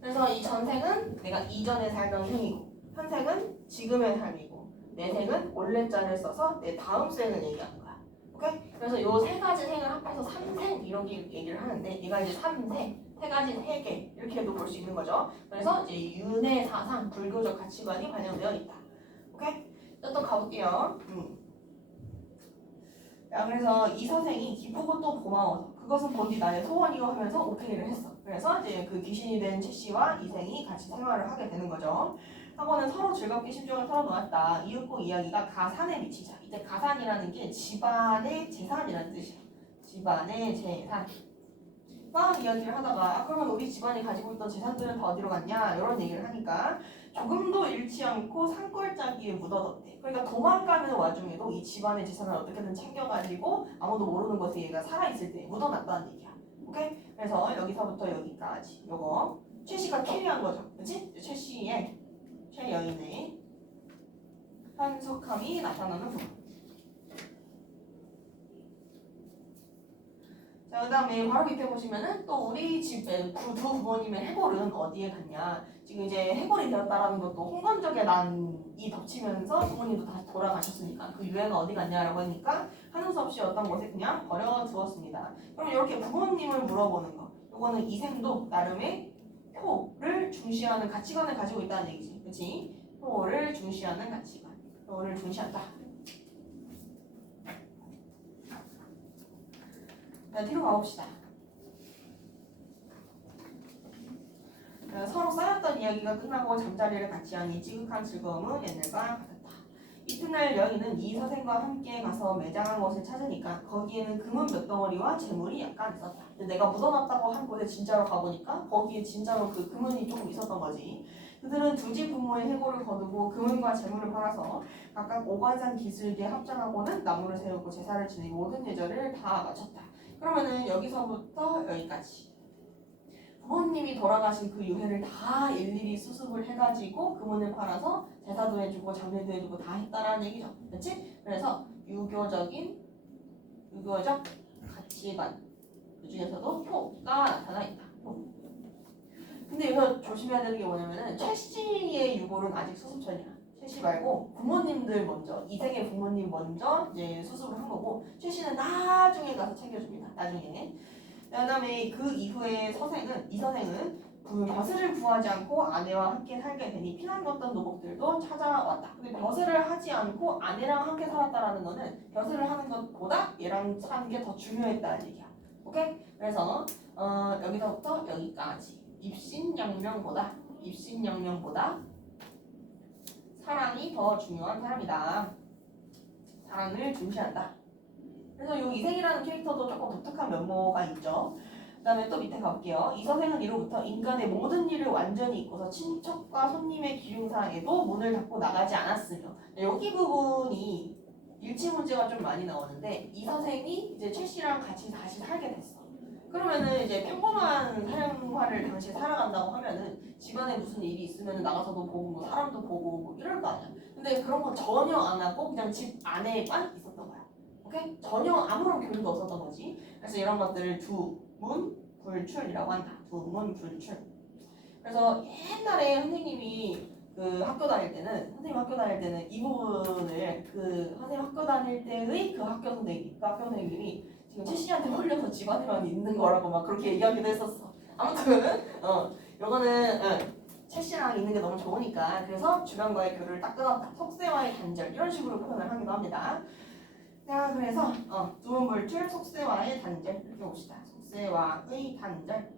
그래서 이 전생은 내가 이전에 살던 생이고 현생은 지금의 삶이고 내생은 원래자를 써서 내 다음 생을 얘기하는 거야. 오케이? 그래서 요 세 가지 생을 합해서 3생 이렇게 얘기를 하는데 얘가 이제 3생, 세 가지 세계 이렇게도 볼 수 있는 거죠. 그래서 이제 윤회 사상, 불교적 가치관이 반영되어 있다. 오케이? 또 가볼게요. 야, 그래서 이 선생이 기쁘고 또 고마워서 그것은 본디 나의 소원이요 하면서 오케이를 했어. 그래서 이제 그 귀신이 된 최씨와 이생이 같이 생활을 하게 되는 거죠. 하고는 서로 즐겁게 심정을 털어놓았다. 이윽고 이야기가 가산에 미치자. 이때 가산이라는 게 집안의 재산이라는 뜻이야. 집안의 재산. 막 이야기를 하다가 그러면 우리 집안이 가지고 있던 재산들은 다 어디로 갔냐 이런 얘기를 하니까 조금도 잃지 않고 산골짜기에 묻어뒀대. 그러니까 도망가는 와중에도 이 집안의 재산을 어떻게든 챙겨가지고 아무도 모르는 곳에 얘가 살아있을 때 묻어놨다는 얘기야. 오케이? 그래서 여기서부터 여기까지 요거 최씨가 캐리한 거죠. 그치? 최씨의 최여인의 한석함이 나타나는 부분. 자, 그 다음에 바로 밑에 보시면은 또 우리 집의 두 부모님의 해골은 어디에 갔냐. 지금 이제 해골이 되었다라는 것도 홍건적의 난이 덮치면서 부모님도 다시 돌아가셨으니까 그 유해가 어디 갔냐라고 하니까 하는 수 없이 어떤 곳에 그냥 버려두었습니다. 그럼 이렇게 부모님을 물어보는 거. 이거는 이생도 나름의 효를 중시하는 가치관을 가지고 있다는 얘기지. 그치? 효를 중시하는 가치관. 효를 중시한다. 자, 뒤로 가봅시다. 서로 쌓였던 이야기가 끝나고 잠자리를 같이 하니 찌극한 즐거움은 옛날과 같았다. 이튿날 여인은 이 선생과 함께 가서 매장한 것을 찾으니까 거기에는 금은 몇 덩어리와 재물이 약간 있었다. 내가 묻어놨다고 한 곳에 진짜로 가보니까 거기에 진짜로 그 금은이 조금 있었던 거지. 그들은 두 집 부모의 해고를 거두고 금은과 재물을 팔아서 각각 오관산 기슭에 합장하고는 나무를 세우고 제사를 지내고 모든 예절을 다 마쳤다. 그러면은 여기서부터 여기까지 부모님이 돌아가신 그 유해를 다 일일이 수습을 해가지고 금은을 팔아서 제사도 해주고 장례도 해주고 다 했다라는 얘기죠. 그렇지? 그래서 유교적 가치관 그 중에서도 효가 나타나 있다. 효. 근데 여기서 조심해야 되는 게 뭐냐면은 최씨의 유골은 아직 수습전이야. 최씨 말고 부모님들 먼저 이생의 부모님 먼저 이제 수습을 한 거고 최씨는 나중에 가서 챙겨줍니다. 나중에. 그다음에 그 이후에 이 서생은 벼슬을 구하지 않고 아내와 함께 살게 되니 피난겼던 노복들도 찾아왔다. 근데 벼슬을 하지 않고 아내랑 함께 살았다라는 거는 벼슬을 하는 것보다 얘랑 사는 게 더 중요했다는 얘기야. 오케이? 그래서 여기서부터 여기까지 입신양명보다 사랑이 더 중요한 사람이다. 사랑을 중시한다. 그래서 이 이생이라는 캐릭터도 조금 독특한 면모가 있죠. 그 다음에 또 밑에 가볼게요. 이 서생은 이로부터 인간의 모든 일을 완전히 잊고서 친척과 손님의 기륭사에도 문을 닫고 나가지 않았으며 여기 부분이 일치 문제가 좀 많이 나오는데 이 서생이 이제 최씨랑 같이 다시 살게 됐어. 그러면은 이제 평범한 삶활을 당시에 살아간다고 하면은 집안에 무슨 일이 있으면 나가서도 보고 뭐 사람도 보고 뭐 이럴 거 아니야. 근데 그런 거 전혀 안 하고 그냥 집 안에만 있었던 거야. 오케이? 전혀 아무런 교류도 없었던 거지. 그래서 이런 것들을 두문불출이라고 한다. 두문불출. 그래서 옛날에 선생님이 학교 다닐 때는 이 부분을 선생님 학교 다닐 때의 그 학교 선생님이 지금 최씨한테 홀려서 집안에만 있는 거라고 막 그렇게 얘기하기도 했었어. 아무튼 요거는 최씨랑 있는 게 너무 좋으니까 그래서 주변과의 교류를 딱 끊었다. 속세와의 단절 이런 식으로 표현을 하기도 합니다. 자, 그래서 두문불출 속세와의 단절 이렇게 봅시다. 속세와의 단절.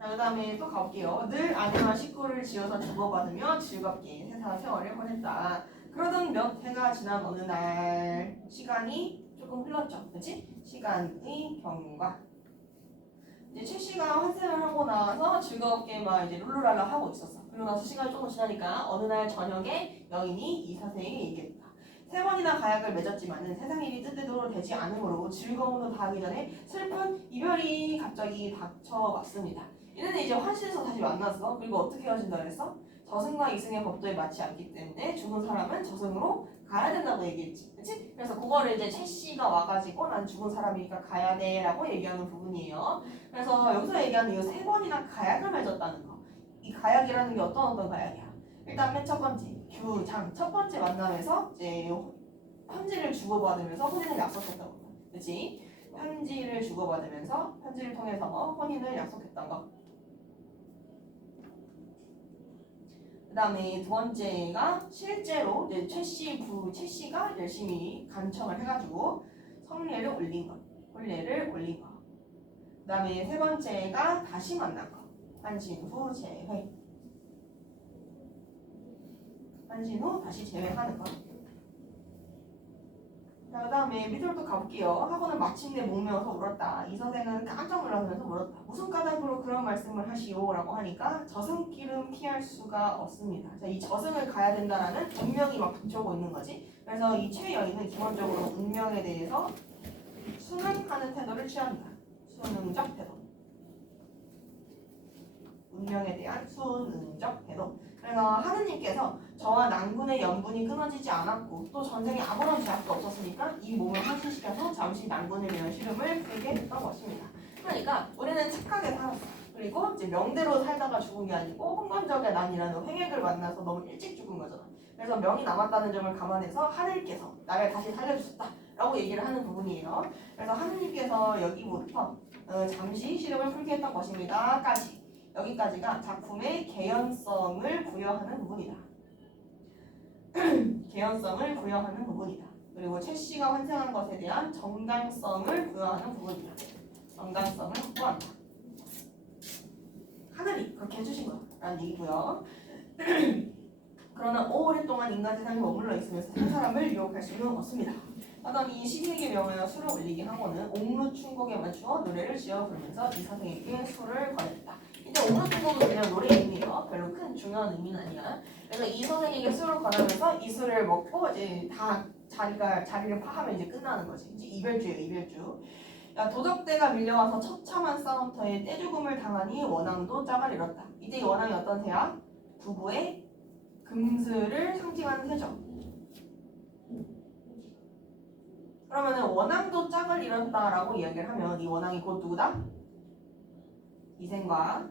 자, 그 다음에 또 가볼게요. 늘 아내와 식구를 지어서 주고받으며 즐겁게 세월을 보냈다. 그러던 몇 해가 지난 어느 날 시간이 조금 흘렀죠. 그치? 시간의 경과. 이제 최씨가 환생을 하고 나서 즐겁게 막 이제 룰루랄라 하고 있었어. 그리고 나서 시간이 조금 지나니까 어느 날 저녁에 여인이 이 사세에게 얘기했다. 3번이나 가약을 맺었지만은 세상 일이 뜻대로 되지 않으므로 즐거움도 다하기 전에 슬픈 이별이 갑자기 닥쳐왔습니다. 이는 이제 환신해서 다시 만났어. 그리고 어떻게 헤어진다 그랬어? 저승과 이승의 법도에 맞지 않기 때문에 죽은 사람은 저승으로 가야 된다고 얘기했지. 그치? 그래서 그거를 이제 최씨가 와가지고 난 죽은 사람이니까 가야 돼 라고 얘기하는 부분이에요. 그래서 여기서 얘기하는 이 3번이나 가약을 맺었다는 거. 이 가약이라는 게 어떤 가약이야? 일단 맨 첫 번째 규장 첫 번째 만남에서 이제 편지를 주고받으면서 혼인을 약속했던 거. 그치? 편지를 주고받으면서 편지를 통해서 혼인을 약속했던 거. 그 다음에 두 번째가 실제로 이제 최씨가 열심히 간청을 해가지고 성례를 올린 것. 그 다음에 세 번째가 다시 만난 것. 환신 후 재회. 환신 후 다시 재회하는 것. 자, 그 다음에 밑으로 또 가볼게요. 하고는 마침내 목매어서 울었다. 이 선생은 깜짝 놀라면서 물었다. 무슨 까닭으로 그런 말씀을 하시오? 라고 하니까 저승길은 피할 수가 없습니다. 자, 이 저승을 가야 된다라는 운명이 막 붙여오고 있는 거지. 그래서 이 최여인은 기본적으로 운명에 대해서 순응하는 태도를 취한다. 순응적 태도. 운명에 대한 순응적 태도. 그래서 하느님께서 저와 난군의 연분이 끊어지지 않았고 또 전생에 아무런 죄악도 없었으니까 이 몸을 환신시켜서 잠시 난군을 위한 시름을 풀게 했던 것입니다. 그러니까 우리는 착하게 살았어. 그리고 이제 명대로 살다가 죽은 게 아니고 홍건적의 난이라는 횡액을 만나서 너무 일찍 죽은 거잖아. 그래서 명이 남았다는 점을 감안해서 하늘께서 나를 다시 살려주셨다 라고 얘기를 하는 부분이에요. 그래서 하느님께서 여기부터 잠시 시름을 풀게 했던 것입니다 까지. 여기까지가 작품의 개연성을 부여하는 부분이다. 개연성을 부여하는 부분이다. 그리고 최씨가 환생한 것에 대한 정당성을 부여하는 부분이다. 정당성을 확보한다. 하늘이 그렇게 해주신 거라는 얘기고요. 그러나 오랫동안 인간 세상에 머물러 있으면서 한 사람을 유혹할 수는 없습니다. 하던 이 시객의 명예와 술을 올리게 하고는 옥루 춘곡에 맞추어 노래를 지어 부르면서 이사생에게 술을 권했다. 이제 옥루 춘곡은 그냥 노래이네요. 별로 큰 중요한 의미는 아니야. 그래서 이 선생에게 술을 권하면서 이 술을 먹고 이제 다 자리를 파하면 이제 끝나는 거지. 이제 이별주예요, 이별주. 야, 도적대가 밀려와서 처참한 싸움터에 떼죽음을 당하니 원앙도 짝을 잃었다. 이제 이 원앙이 어떤 새야? 부부의 금슬을 상징하는 새죠. 그러면은 원앙도 짝을 잃었다라고 이야기를 하면 이 원앙이 곧 누구다? 이생과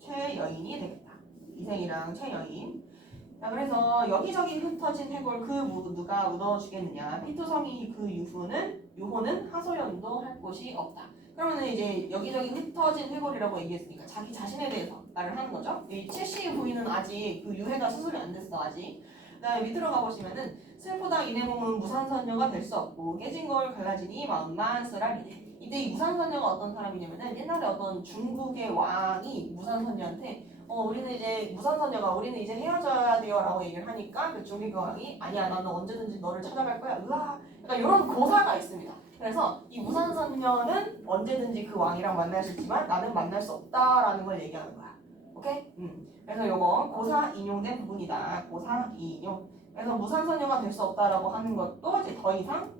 최여인이 되겠다. 이생이랑 최여인. 자, 그래서 여기저기 흩어진 해골 그 누가 묻어주겠느냐. 피투성이 그 유호는 하소연도 할 곳이 없다. 그러면은 이제 여기저기 흩어진 해골이라고 얘기했으니까 자기 자신에 대해서 말을 하는 거죠. 이 칠시 부인은 아직 그 유해가 수술이 안 됐어 아직. 그다음에 밑으로 가보시면은 슬프다 이내 몸은 무산선녀가 될 수 없고 깨진 거울 갈라지니 마음만 쓰라리네. 이때 이 무산선녀가 어떤 사람이냐면은 옛날에 어떤 중국의 왕이 무산선녀한테 우리는 이제 무산선녀가 우리는 이제 헤어져야 돼요라고 얘기를 하니까 그 중국의 왕이 아니야 나는 언제든지 너를 찾아갈 거야 으아 약간 이런 고사가 있습니다. 그래서 이 무산선녀는 언제든지 그 왕이랑 만날 수 있지만 나는 만날 수 없다라는 걸 얘기하는 거야. 오케이? 그래서 요거 고사 인용된 부분이다. 고사 인용. 그래서 무산선녀가 될 수 없다라고 하는 것도 이제 더 이상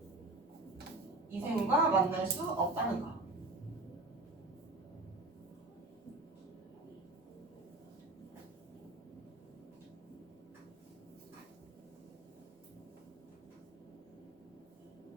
이생과 만날 수 없다는 거.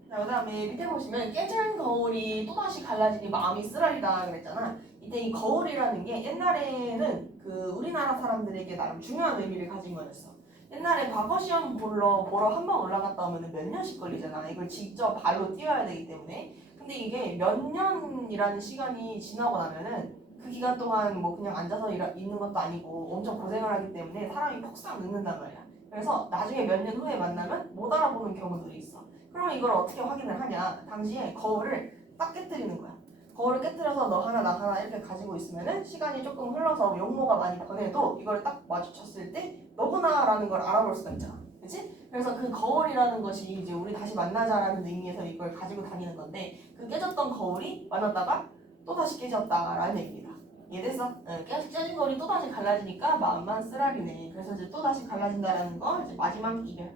자, 그 다음에 밑에 보시면 깨진 거울이 또다시 갈라지니 마음이 쓰라리다 그랬잖아. 이때 이 거울이라는 게 옛날에는 그 우리나라 사람들에게 나름 중요한 의미를 가진 거였어. 옛날에 과거 시험 보러 한 번 올라갔다 오면 몇 년씩 걸리잖아. 이걸 직접 발로 뛰어야 되기 때문에. 근데 이게 몇 년이라는 시간이 지나고 나면은 그 기간 동안 뭐 그냥 앉아서 있는 것도 아니고 엄청 고생을 하기 때문에 사람이 폭삭 늙는단 말이야. 그래서 나중에 몇 년 후에 만나면 못 알아보는 경우들이 있어. 그러면 이걸 어떻게 확인을 하냐? 당시에 거울을 딱 깨뜨리는 거야. 거울을 깨뜨려서 너 하나 나 하나 이렇게 가지고 있으면은 시간이 조금 흘러서 용모가 많이 변해도 이걸 딱 마주쳤을 때 너구나라는 걸 알아볼 수가 있잖아. 그치? 그래서 그 거울이라는 것이 이제 우리 다시 만나자라는 의미에서 이걸 가지고 다니는 건데 그 깨졌던 거울이 만났다가 또 다시 깨졌다라는 얘기다. 이해됐어? 깨진 거울이 또 다시 갈라지니까 마음만 쓰라리네. 그래서 이제 또 다시 갈라진다라는 거 이제 마지막 이별.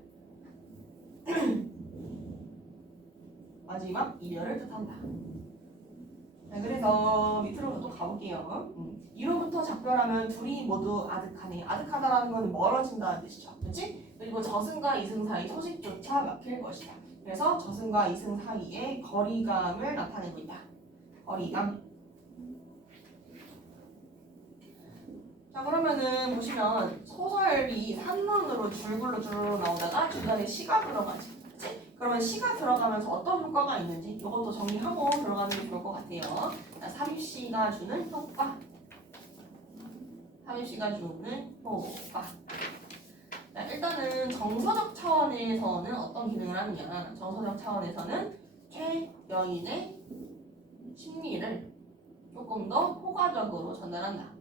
마지막 이별을 뜻한다. 자, 그래서 밑으로 또 가볼게요. 이로부터 작별하면 둘이 모두 아득하네. 아득하다라는 건 멀어진다는 뜻이죠. 그렇지? 그리고 저승과 이승 사이 소식조차 막힐 것이다. 그래서 저승과 이승 사이의 거리감을 나타내고 있다. 거리감. 자, 그러면은 보시면 소설이 산문으로 줄글로 나오다가 중간에 시가 들어가지. 그러면 시가 들어가면서 어떤 효과가 있는지 이것도 정리하고 들어가는 게 좋을 것 같아요. 자, 삽입시가 주는 효과. 삽입시가 주는 효과. 자, 일단은 정서적 차원에서는 어떤 기능을 하느냐. 정서적 차원에서는 최여인의 심리를 조금 더 효과적으로 전달한다.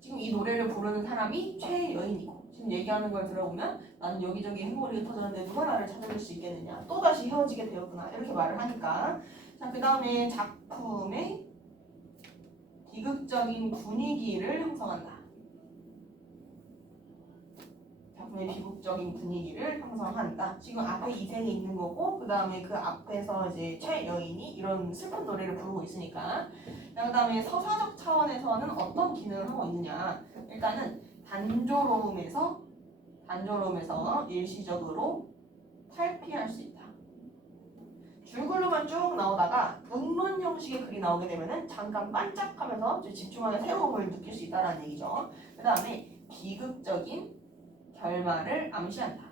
지금 이 노래를 부르는 사람이 최여인이고 지금 얘기하는 걸 들어보면 나는 여기저기 해골이 흩어졌는데 누가 나를 찾아줄 수 있겠느냐 또다시 헤어지게 되었구나 이렇게 말을 하니까 자, 그 다음에 작품의 비극적인 분위기를 형성한다. 작품의 비극적인 분위기를 형성한다. 지금 앞에 이생이 있는 거고 그 다음에 그 앞에서 이제 최여인이 이런 슬픈 노래를 부르고 있으니까 자, 그 다음에 서사적 차원에서는 어떤 기능을 하고 있느냐 일단은 단조로움에서 일시적으로 탈피할 수 있다. 줄글로만 쭉 나오다가 문론 형식의 글이 나오게 되면은 잠깐 반짝하면서 집중하는 새로움을 느낄 수 있다는 얘기죠. 그 다음에 비극적인 결말을 암시한다.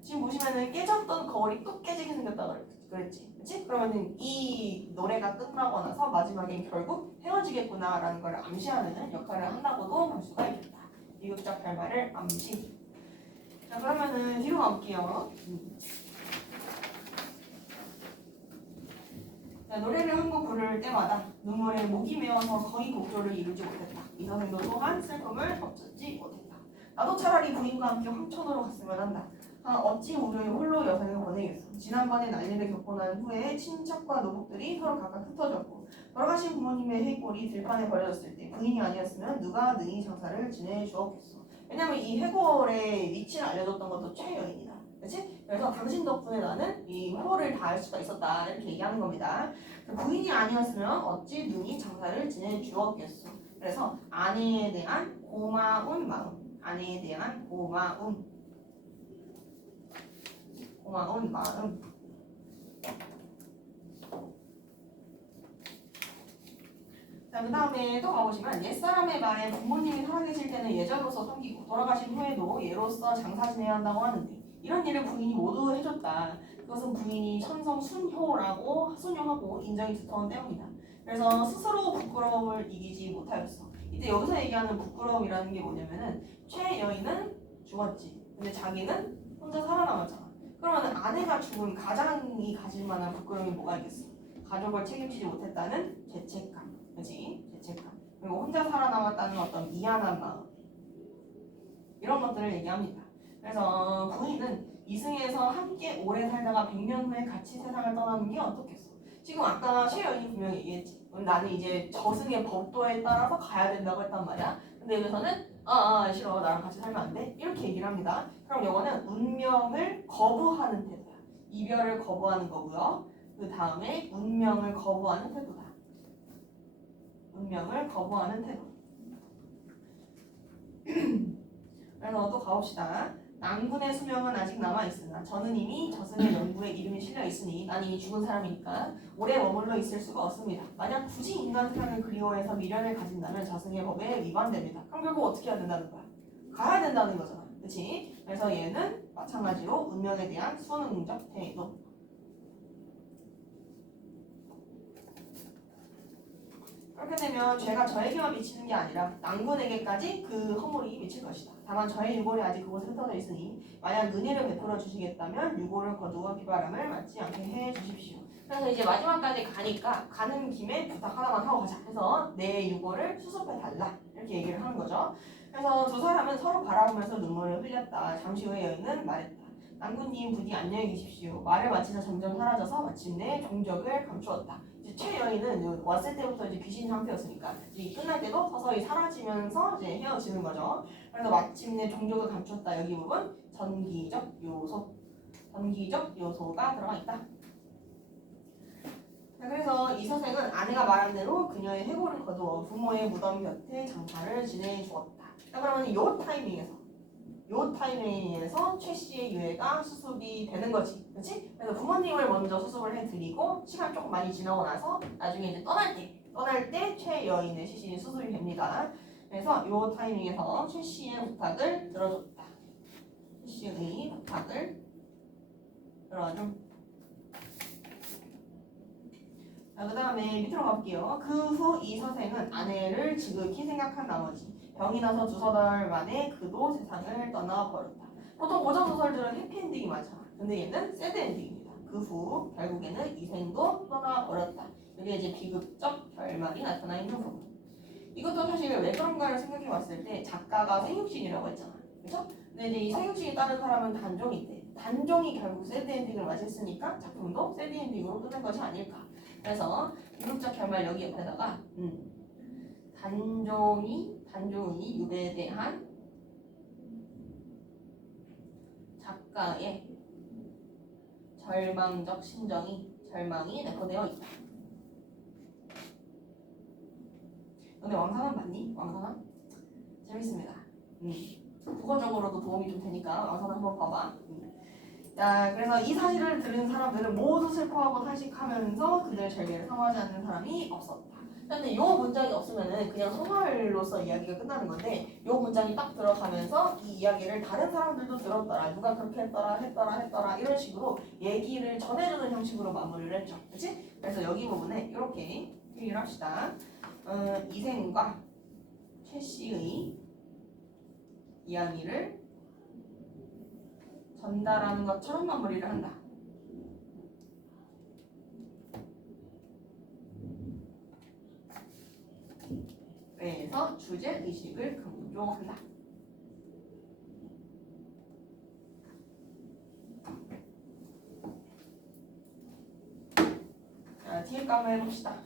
지금 보시면은 깨졌던 거울이 또 깨지게 생겼다 그랬지. 그치? 그러면은 이 노래가 끝나고 나서 마지막엔 결국 헤어지겠구나라는 걸 암시하는 역할을 한다고도 볼 수가 있겠다. 비극적 결말을 암시. 자, 그러면은 뒤로 가볼게요. 자, 노래를 한 곡 부를 때마다 눈물에 목이 메어서 거의 곡조를 이루지 못했다. 이 선생도 또한 슬픔을 덮쳤지 못했다. 나도 차라리 부인과 함께 황천으로 갔으면 한다. 어찌 우려의 홀로 여생을 보내겠어. 지난번에 난리를 겪고 난 후에 친척과 노복들이 서로 각각 흩어졌고 돌아가신 부모님의 해골이 들판에 버려졌을 때 부인이 아니었으면 누가 능히 장사를 지내주었겠어. 왜냐면 이 해골의 위치를 알려줬던 것도 최여인이다. 그렇지? 그래서 당신 덕분에 나는 이 회고를 다 할 수가 있었다. 이렇게 얘기하는 겁니다. 부인이 아니었으면 어찌 능히 장사를 지내주었겠어. 그래서 아내에 대한 고마운 마음, 아내에 대한 고마움, 고마운 마음. 자, 그 다음에 또 가보시면 옛사람의 말에 부모님이 살아계실 때는 예자로서 섬기고 돌아가신 후에도 예로서 장사 지내야 한다고 하는데 이런 일을 부인이 모두 해줬다. 그것은 부인이 천성 순효하고 인정이 두터운 때문이다. 그래서 스스로 부끄러움을 이기지 못하였어. 이때 여기서 얘기하는 부끄러움이라는 게 뭐냐면은 최여인은 죽었지. 근데 자기는 혼자 살아남았잖아. 그러면 아내가 죽은 가장이 가질 만한 부끄러움이 뭐가 있겠어? 가족을 책임지지 못했다는 죄책감. 그치? 죄책감. 그리고 혼자 살아남았다는 어떤 미안한 마음. 이런 것들을 얘기합니다. 그래서 부인은 이승에서 함께 오래 살다가 100년 후에 같이 세상을 떠나는 게 어떻겠어? 지금 아까 최여인이 분명히 얘기했지. 나는 이제 저승의 법도에 따라서 가야 된다고 했단 말이야. 근데 여기서는 싫어. 나랑 같이 살면 안 돼? 이렇게 얘기를 합니다. 그럼 이거는 운명을 거부하는 태도야. 이별을 거부하는 거고요. 그 다음에 운명을 거부하는 태도다. 운명을 거부하는 태도. 그래서 또 가봅시다. 낭군의 수명은 아직 남아있으나 저는 이미 저승의 연구에 이름이 실려있으니 난 이미 죽은 사람이니까 오래 머물러 있을 수가 없습니다. 만약 굳이 인간 세상을 그리워해서 미련을 가진다면 저승의 법에 위반됩니다. 그럼 결국 어떻게 해야 된다는 거야? 가야 된다는 거잖아. 그치? 그래서 얘는 마찬가지로 운명에 대한 순응적 태도. 그렇게 되면 죄가 저에게만 미치는 게 아니라 낭군에게까지 그 허물이 미칠 것이다. 다만 저의 유골이 아직 그곳에 흩어져 있으니 만약 은혜를 베풀어 주시겠다면 유골을 거두어 비바람을 맞지 않게 해 주십시오. 그래서 이제 마지막까지 가니까 가는 김에 부탁 하나만 하고 가자. 그래서 내 유골을 수습해 달라. 이렇게 얘기를 하는 거죠. 그래서 두 사람은 서로 바라보면서 눈물을 흘렸다. 잠시 후에 여인은 말했다. 낭군님 부디 안녕히 계십시오. 말을 마치자 점점 사라져서 마침내 종적을 감추었다. 이제 최여인은 왔을 때부터 이제 귀신 상태였으니까 이 끝날 때도 서서히 사라지면서 이제 헤어지는 거죠. 그래서 마침내 종족을 감췄다. 여기 부분 전기적 요소, 전기적 요소가 들어가 있다. 자, 그래서 이 서생은 아내가 말한 대로 그녀의 해골을 거두어 부모의 무덤 곁에 장사를 지내주었다. 자, 그러면 요 타이밍에서 최 씨의 유해가 수습이 되는 거지. 그렇지? 그래서 부모님을 먼저 수습을 해드리고 시간 조금 많이 지나고 나서 나중에 이제 떠날 때 최 여인의 시신이 수습이 됩니다. 그래서 요 타이밍에서 최 씨의 부탁을 들어줬다. 최 씨의 부탁을 들어줌. 자, 그 다음에 밑으로 가볼게요. 그 후 이 서생은 아내를 지극히 생각한 나머지 병이 나서 2달 만에 그도 세상을 떠나버렸다. 보통 고전 소설들은 해피엔딩이 많잖아. 근데 얘는 새드엔딩입니다. 그 후 결국에는 이생도 떠나버렸다. 이게 이제 비극적 결말이 나타나 있는 부분. 이것도 사실 왜 그런가를 생각해 봤을 때 작가가 생육신이라고 했잖아. 그렇죠? 근데 이제 이 생육신이 따른 사람은 단종인데 단종이 결국 새드엔딩을 맞이했으니까 작품도 새드엔딩으로 끝낸 것이 아닐까. 그래서 비극적 결말 여기 옆에다가 단종이 유배대한 작가의 절망이 내포되어 있다. 근데 왕산암 봤니? 왕산암? 재밌습니다. 국어적으로도 도움이 좀 되니까 왕산암 한번 봐봐. 자, 그래서 이 사실을 들은 사람들은 모두 슬퍼하고 탄식하면서 그들의 절개를 사모하지 않는 사람이 없었다. 근데 이 문장이 없으면은 그냥 소설로서 이야기가 끝나는 건데 이 문장이 딱 들어가면서 이 이야기를 다른 사람들도 들었더라. 누가 그렇게 했더라 이런 식으로 얘기를 전해주는 형식으로 마무리를 했죠. 그치? 그래서 여기 부분에 이렇게 얘기를 합시다. 이생과 최 씨의 이야기를 전달하는 것처럼 마무리를 한다. 그래서 주제 의식을 강조한다. 거 한번 해봅시다.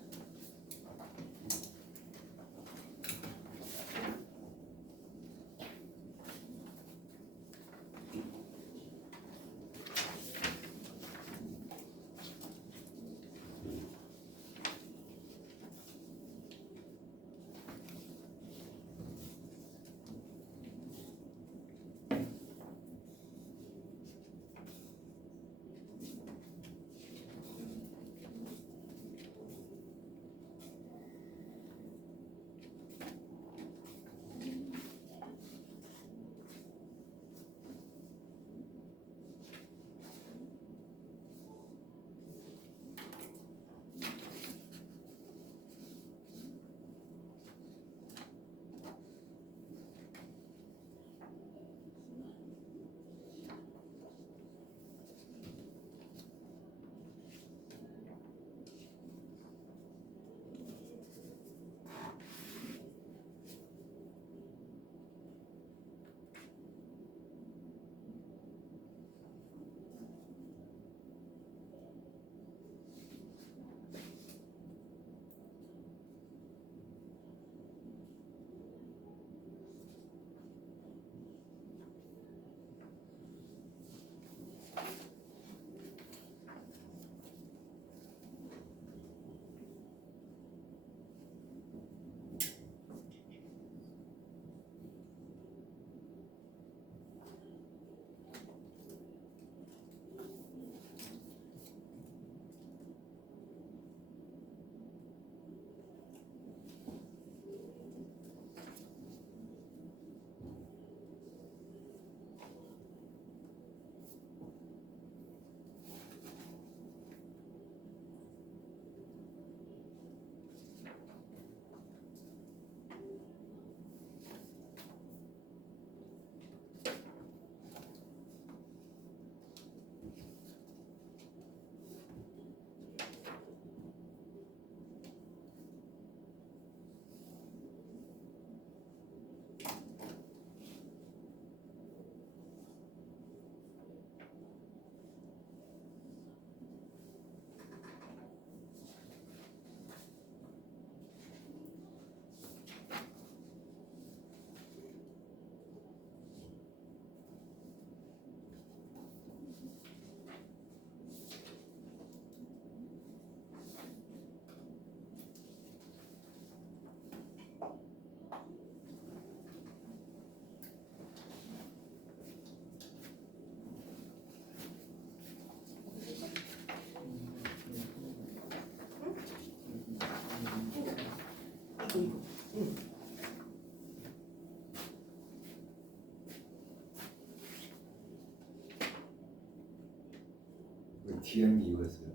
그 DM 이거였어요.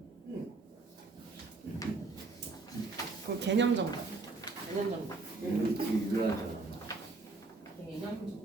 그 개념 정보. 내년 정도. 이거 유연하잖아. 내년 정도.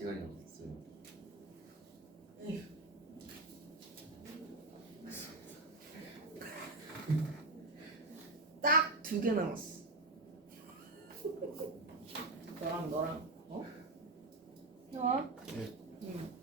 시간이 없었어요. 딱 2개 남았어. 너랑 해와. 네. 응.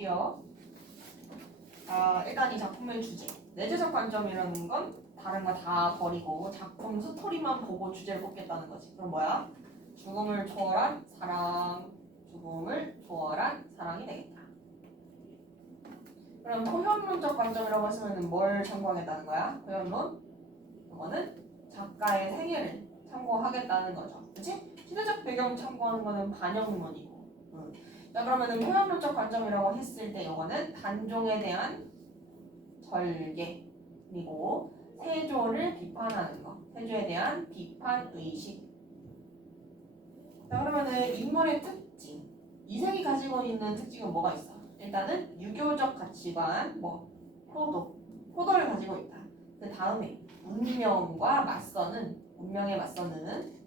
볼게요. 일단 이 작품의 주제. 내재적 관점이라는 건 다른 거 다 버리고 작품 스토리만 보고 주제를 뽑겠다는 거지. 그럼 뭐야? 죽음을 초월한 사랑, 죽음을 초월한 사랑이 되겠다. 그럼 포현론적 관점이라고 했으면 뭘 참고하겠다는 거야? 포현론? 이거는 작가의 생애를 참고하겠다는 거죠. 그치? 시대적 배경 참고하는 거는 반영문이고. 자, 그러면은 포현론적 관점이라고 했을 때 이거는 단종에 대한 절개 그리고 세조를 비판하는 거. 세조에 대한 비판 의식. 자, 그러면은 인물의 특징. 이색이 가지고 있는 특징은 뭐가 있어? 일단은 유교적 가치관, 포도를 가지고 있다. 그 다음에 운명에 맞서는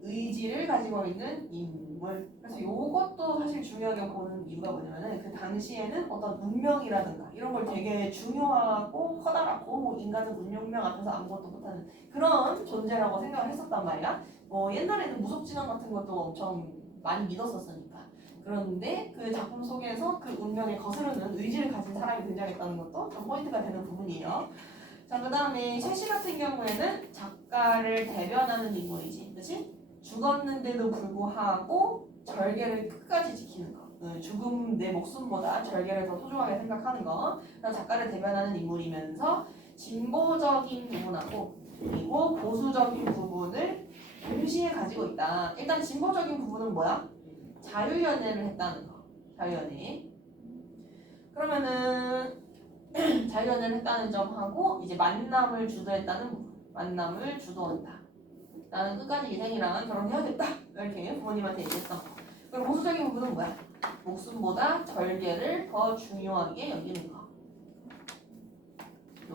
의지를 가지고 있는 인물. 그래서 이것도 사실 중요하게 보는 이유가 뭐냐면은 그 당시에는 어떤 운명이라든가 이런 걸 되게 중요하고 커다랗고 인간은 운명 앞에서 아무것도 못하는 그런 존재라고 생각을 했었단 말이야. 옛날에는 무속진앙 같은 것도 엄청 많이 믿었었으니까. 그런데 그 작품 속에서 그 운명에 거스르는 의지를 가진 사람이 등장했다는 것도 좀 포인트가 되는 부분이에요. 자, 그 다음에 최씨 같은 경우에는 작가를 대변하는 인물이지, 그렇지? 죽었는데도 불구하고 절개를 끝까지 지키는 거. 죽음 내 목숨보다 절개를 더 소중하게 생각하는 거. 그래서 작가를 대변하는 인물이면서 진보적인 부분하고 그리고 보수적인 부분을 동시에 가지고 있다. 일단 진보적인 부분은 뭐야? 자유연애를 했다는 거. 자유연애. 그러면은 자유연애를 했다는 점하고 이제 만남을 주도했다는 부분. 만남을 주도한다. 나는 끝까지 이생이랑 결혼해야겠다. 이렇게 부모님한테 얘기했어. 그리고 보수적인 부분은 뭐야? 목숨보다 절개를 더 중요하게 여기는 거.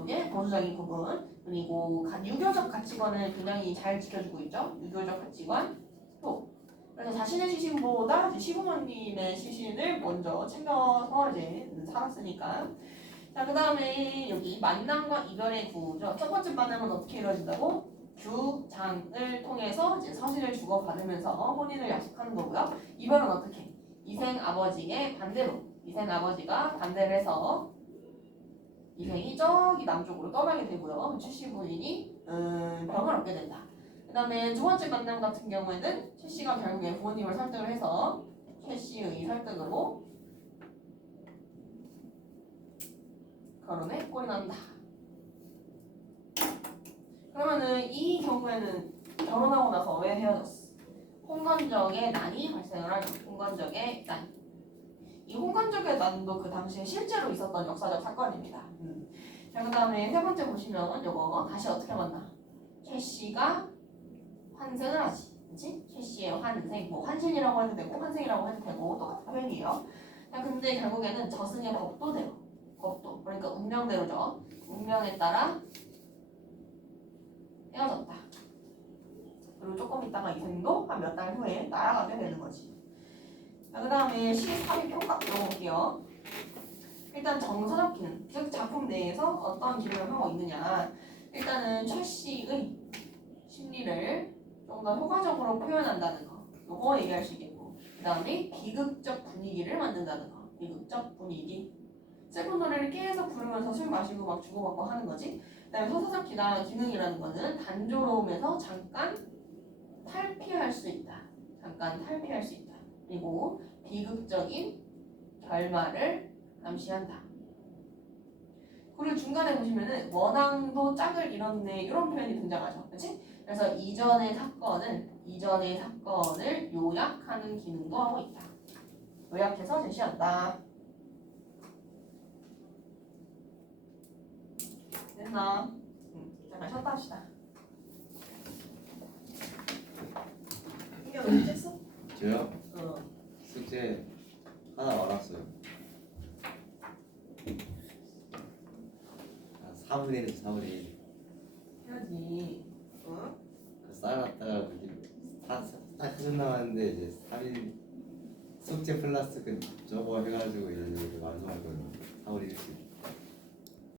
이게 보수적인 부분. 그리고 유교적 가치관을 굉장히 잘 지켜주고 있죠. 유교적 가치관. 또 그래서 자신의 시신보다 이제 시부모님의 시신을 먼저 챙겨서 이제 살았으니까. 자, 그 다음에 여기 만남과 이별의 구조. 첫 번째 만남은 어떻게 이루어진다고? 규장을 통해서 이제 서신을 주고받으면서 혼인을 약속하는 거고요. 이별은 어떻게? 이생 아버지의 반대로. 이생 아버지가 반대를 해서 이생이 저기 남쪽으로 떠나게 되고요. 최씨 부인이 병을 얻게 된다. 그 다음에 두 번째 만남 같은 경우에는 최씨가 결국에 부모님을 설득을 해서 최씨의 설득으로 결혼에 꼴이 난다. 그러면은 이 경우에는 결혼하고 나서 왜 헤어졌어? 혼건적의 난이 발생을 하죠. 혼건적의 난. 이 혼건적의 난도 그 당시에 실제로 있었던 역사적 사건입니다. 자, 그 다음에 세 번째 보시면 요거 다시 어떻게 만나? 최 씨가 환생을 하지. 그치? 최 씨의 환생, 뭐 환신이라고 해도 되고 환생이라고 해도 되고 똑같은 표현이에요. 자, 근데 결국에는 저승의 법도대로, 법도, 그러니까 운명대로죠. 운명에 따라 헤어졌다. 그리고 조금 있다가 이생도 한 몇 달 후에 날아가게 되는 거지. 자, 그 다음에 시3의 평가 들어볼게요. 일단 정서적 기능, 즉 작품 내에서 어떤 기능을 하고 있느냐. 일단은 최 씨의 심리를 좀 더 효과적으로 표현한다는 거. 요거 얘기할 수 있겠고. 그 다음에 비극적 분위기를 만든다는 거. 비극적 분위기. 슬픈 노래를 계속 부르면서 술 마시고 막 주고받고 하는 거지. 그 다음에 서사적 기능이라는 거는 단조로움에서 잠깐 탈피할 수 있다. 잠깐 탈피할 수 있다. 그리고 비극적인 결말을 암시한다. 그리고 중간에 보시면은 원앙도 짝을 이뤘네 이런 표현이 등장하죠. 그렇지? 그래서 이전의 사건을 요약하는 기능도 하고 있다. 요약해서 제시한다. 됐나? 잠깐 쉬었다 합시다. 이게 언제 했어? 저요? 어. 숙제 하나 말았어요. 4분의 1이죠, 4분의 1. 해야지. 어? 쌓아놨다가 딱 하전 나왔는데 이제 3일 숙제 플러스 그 저거 해가지고 이제 완성할 거예요. 4분의 1씩.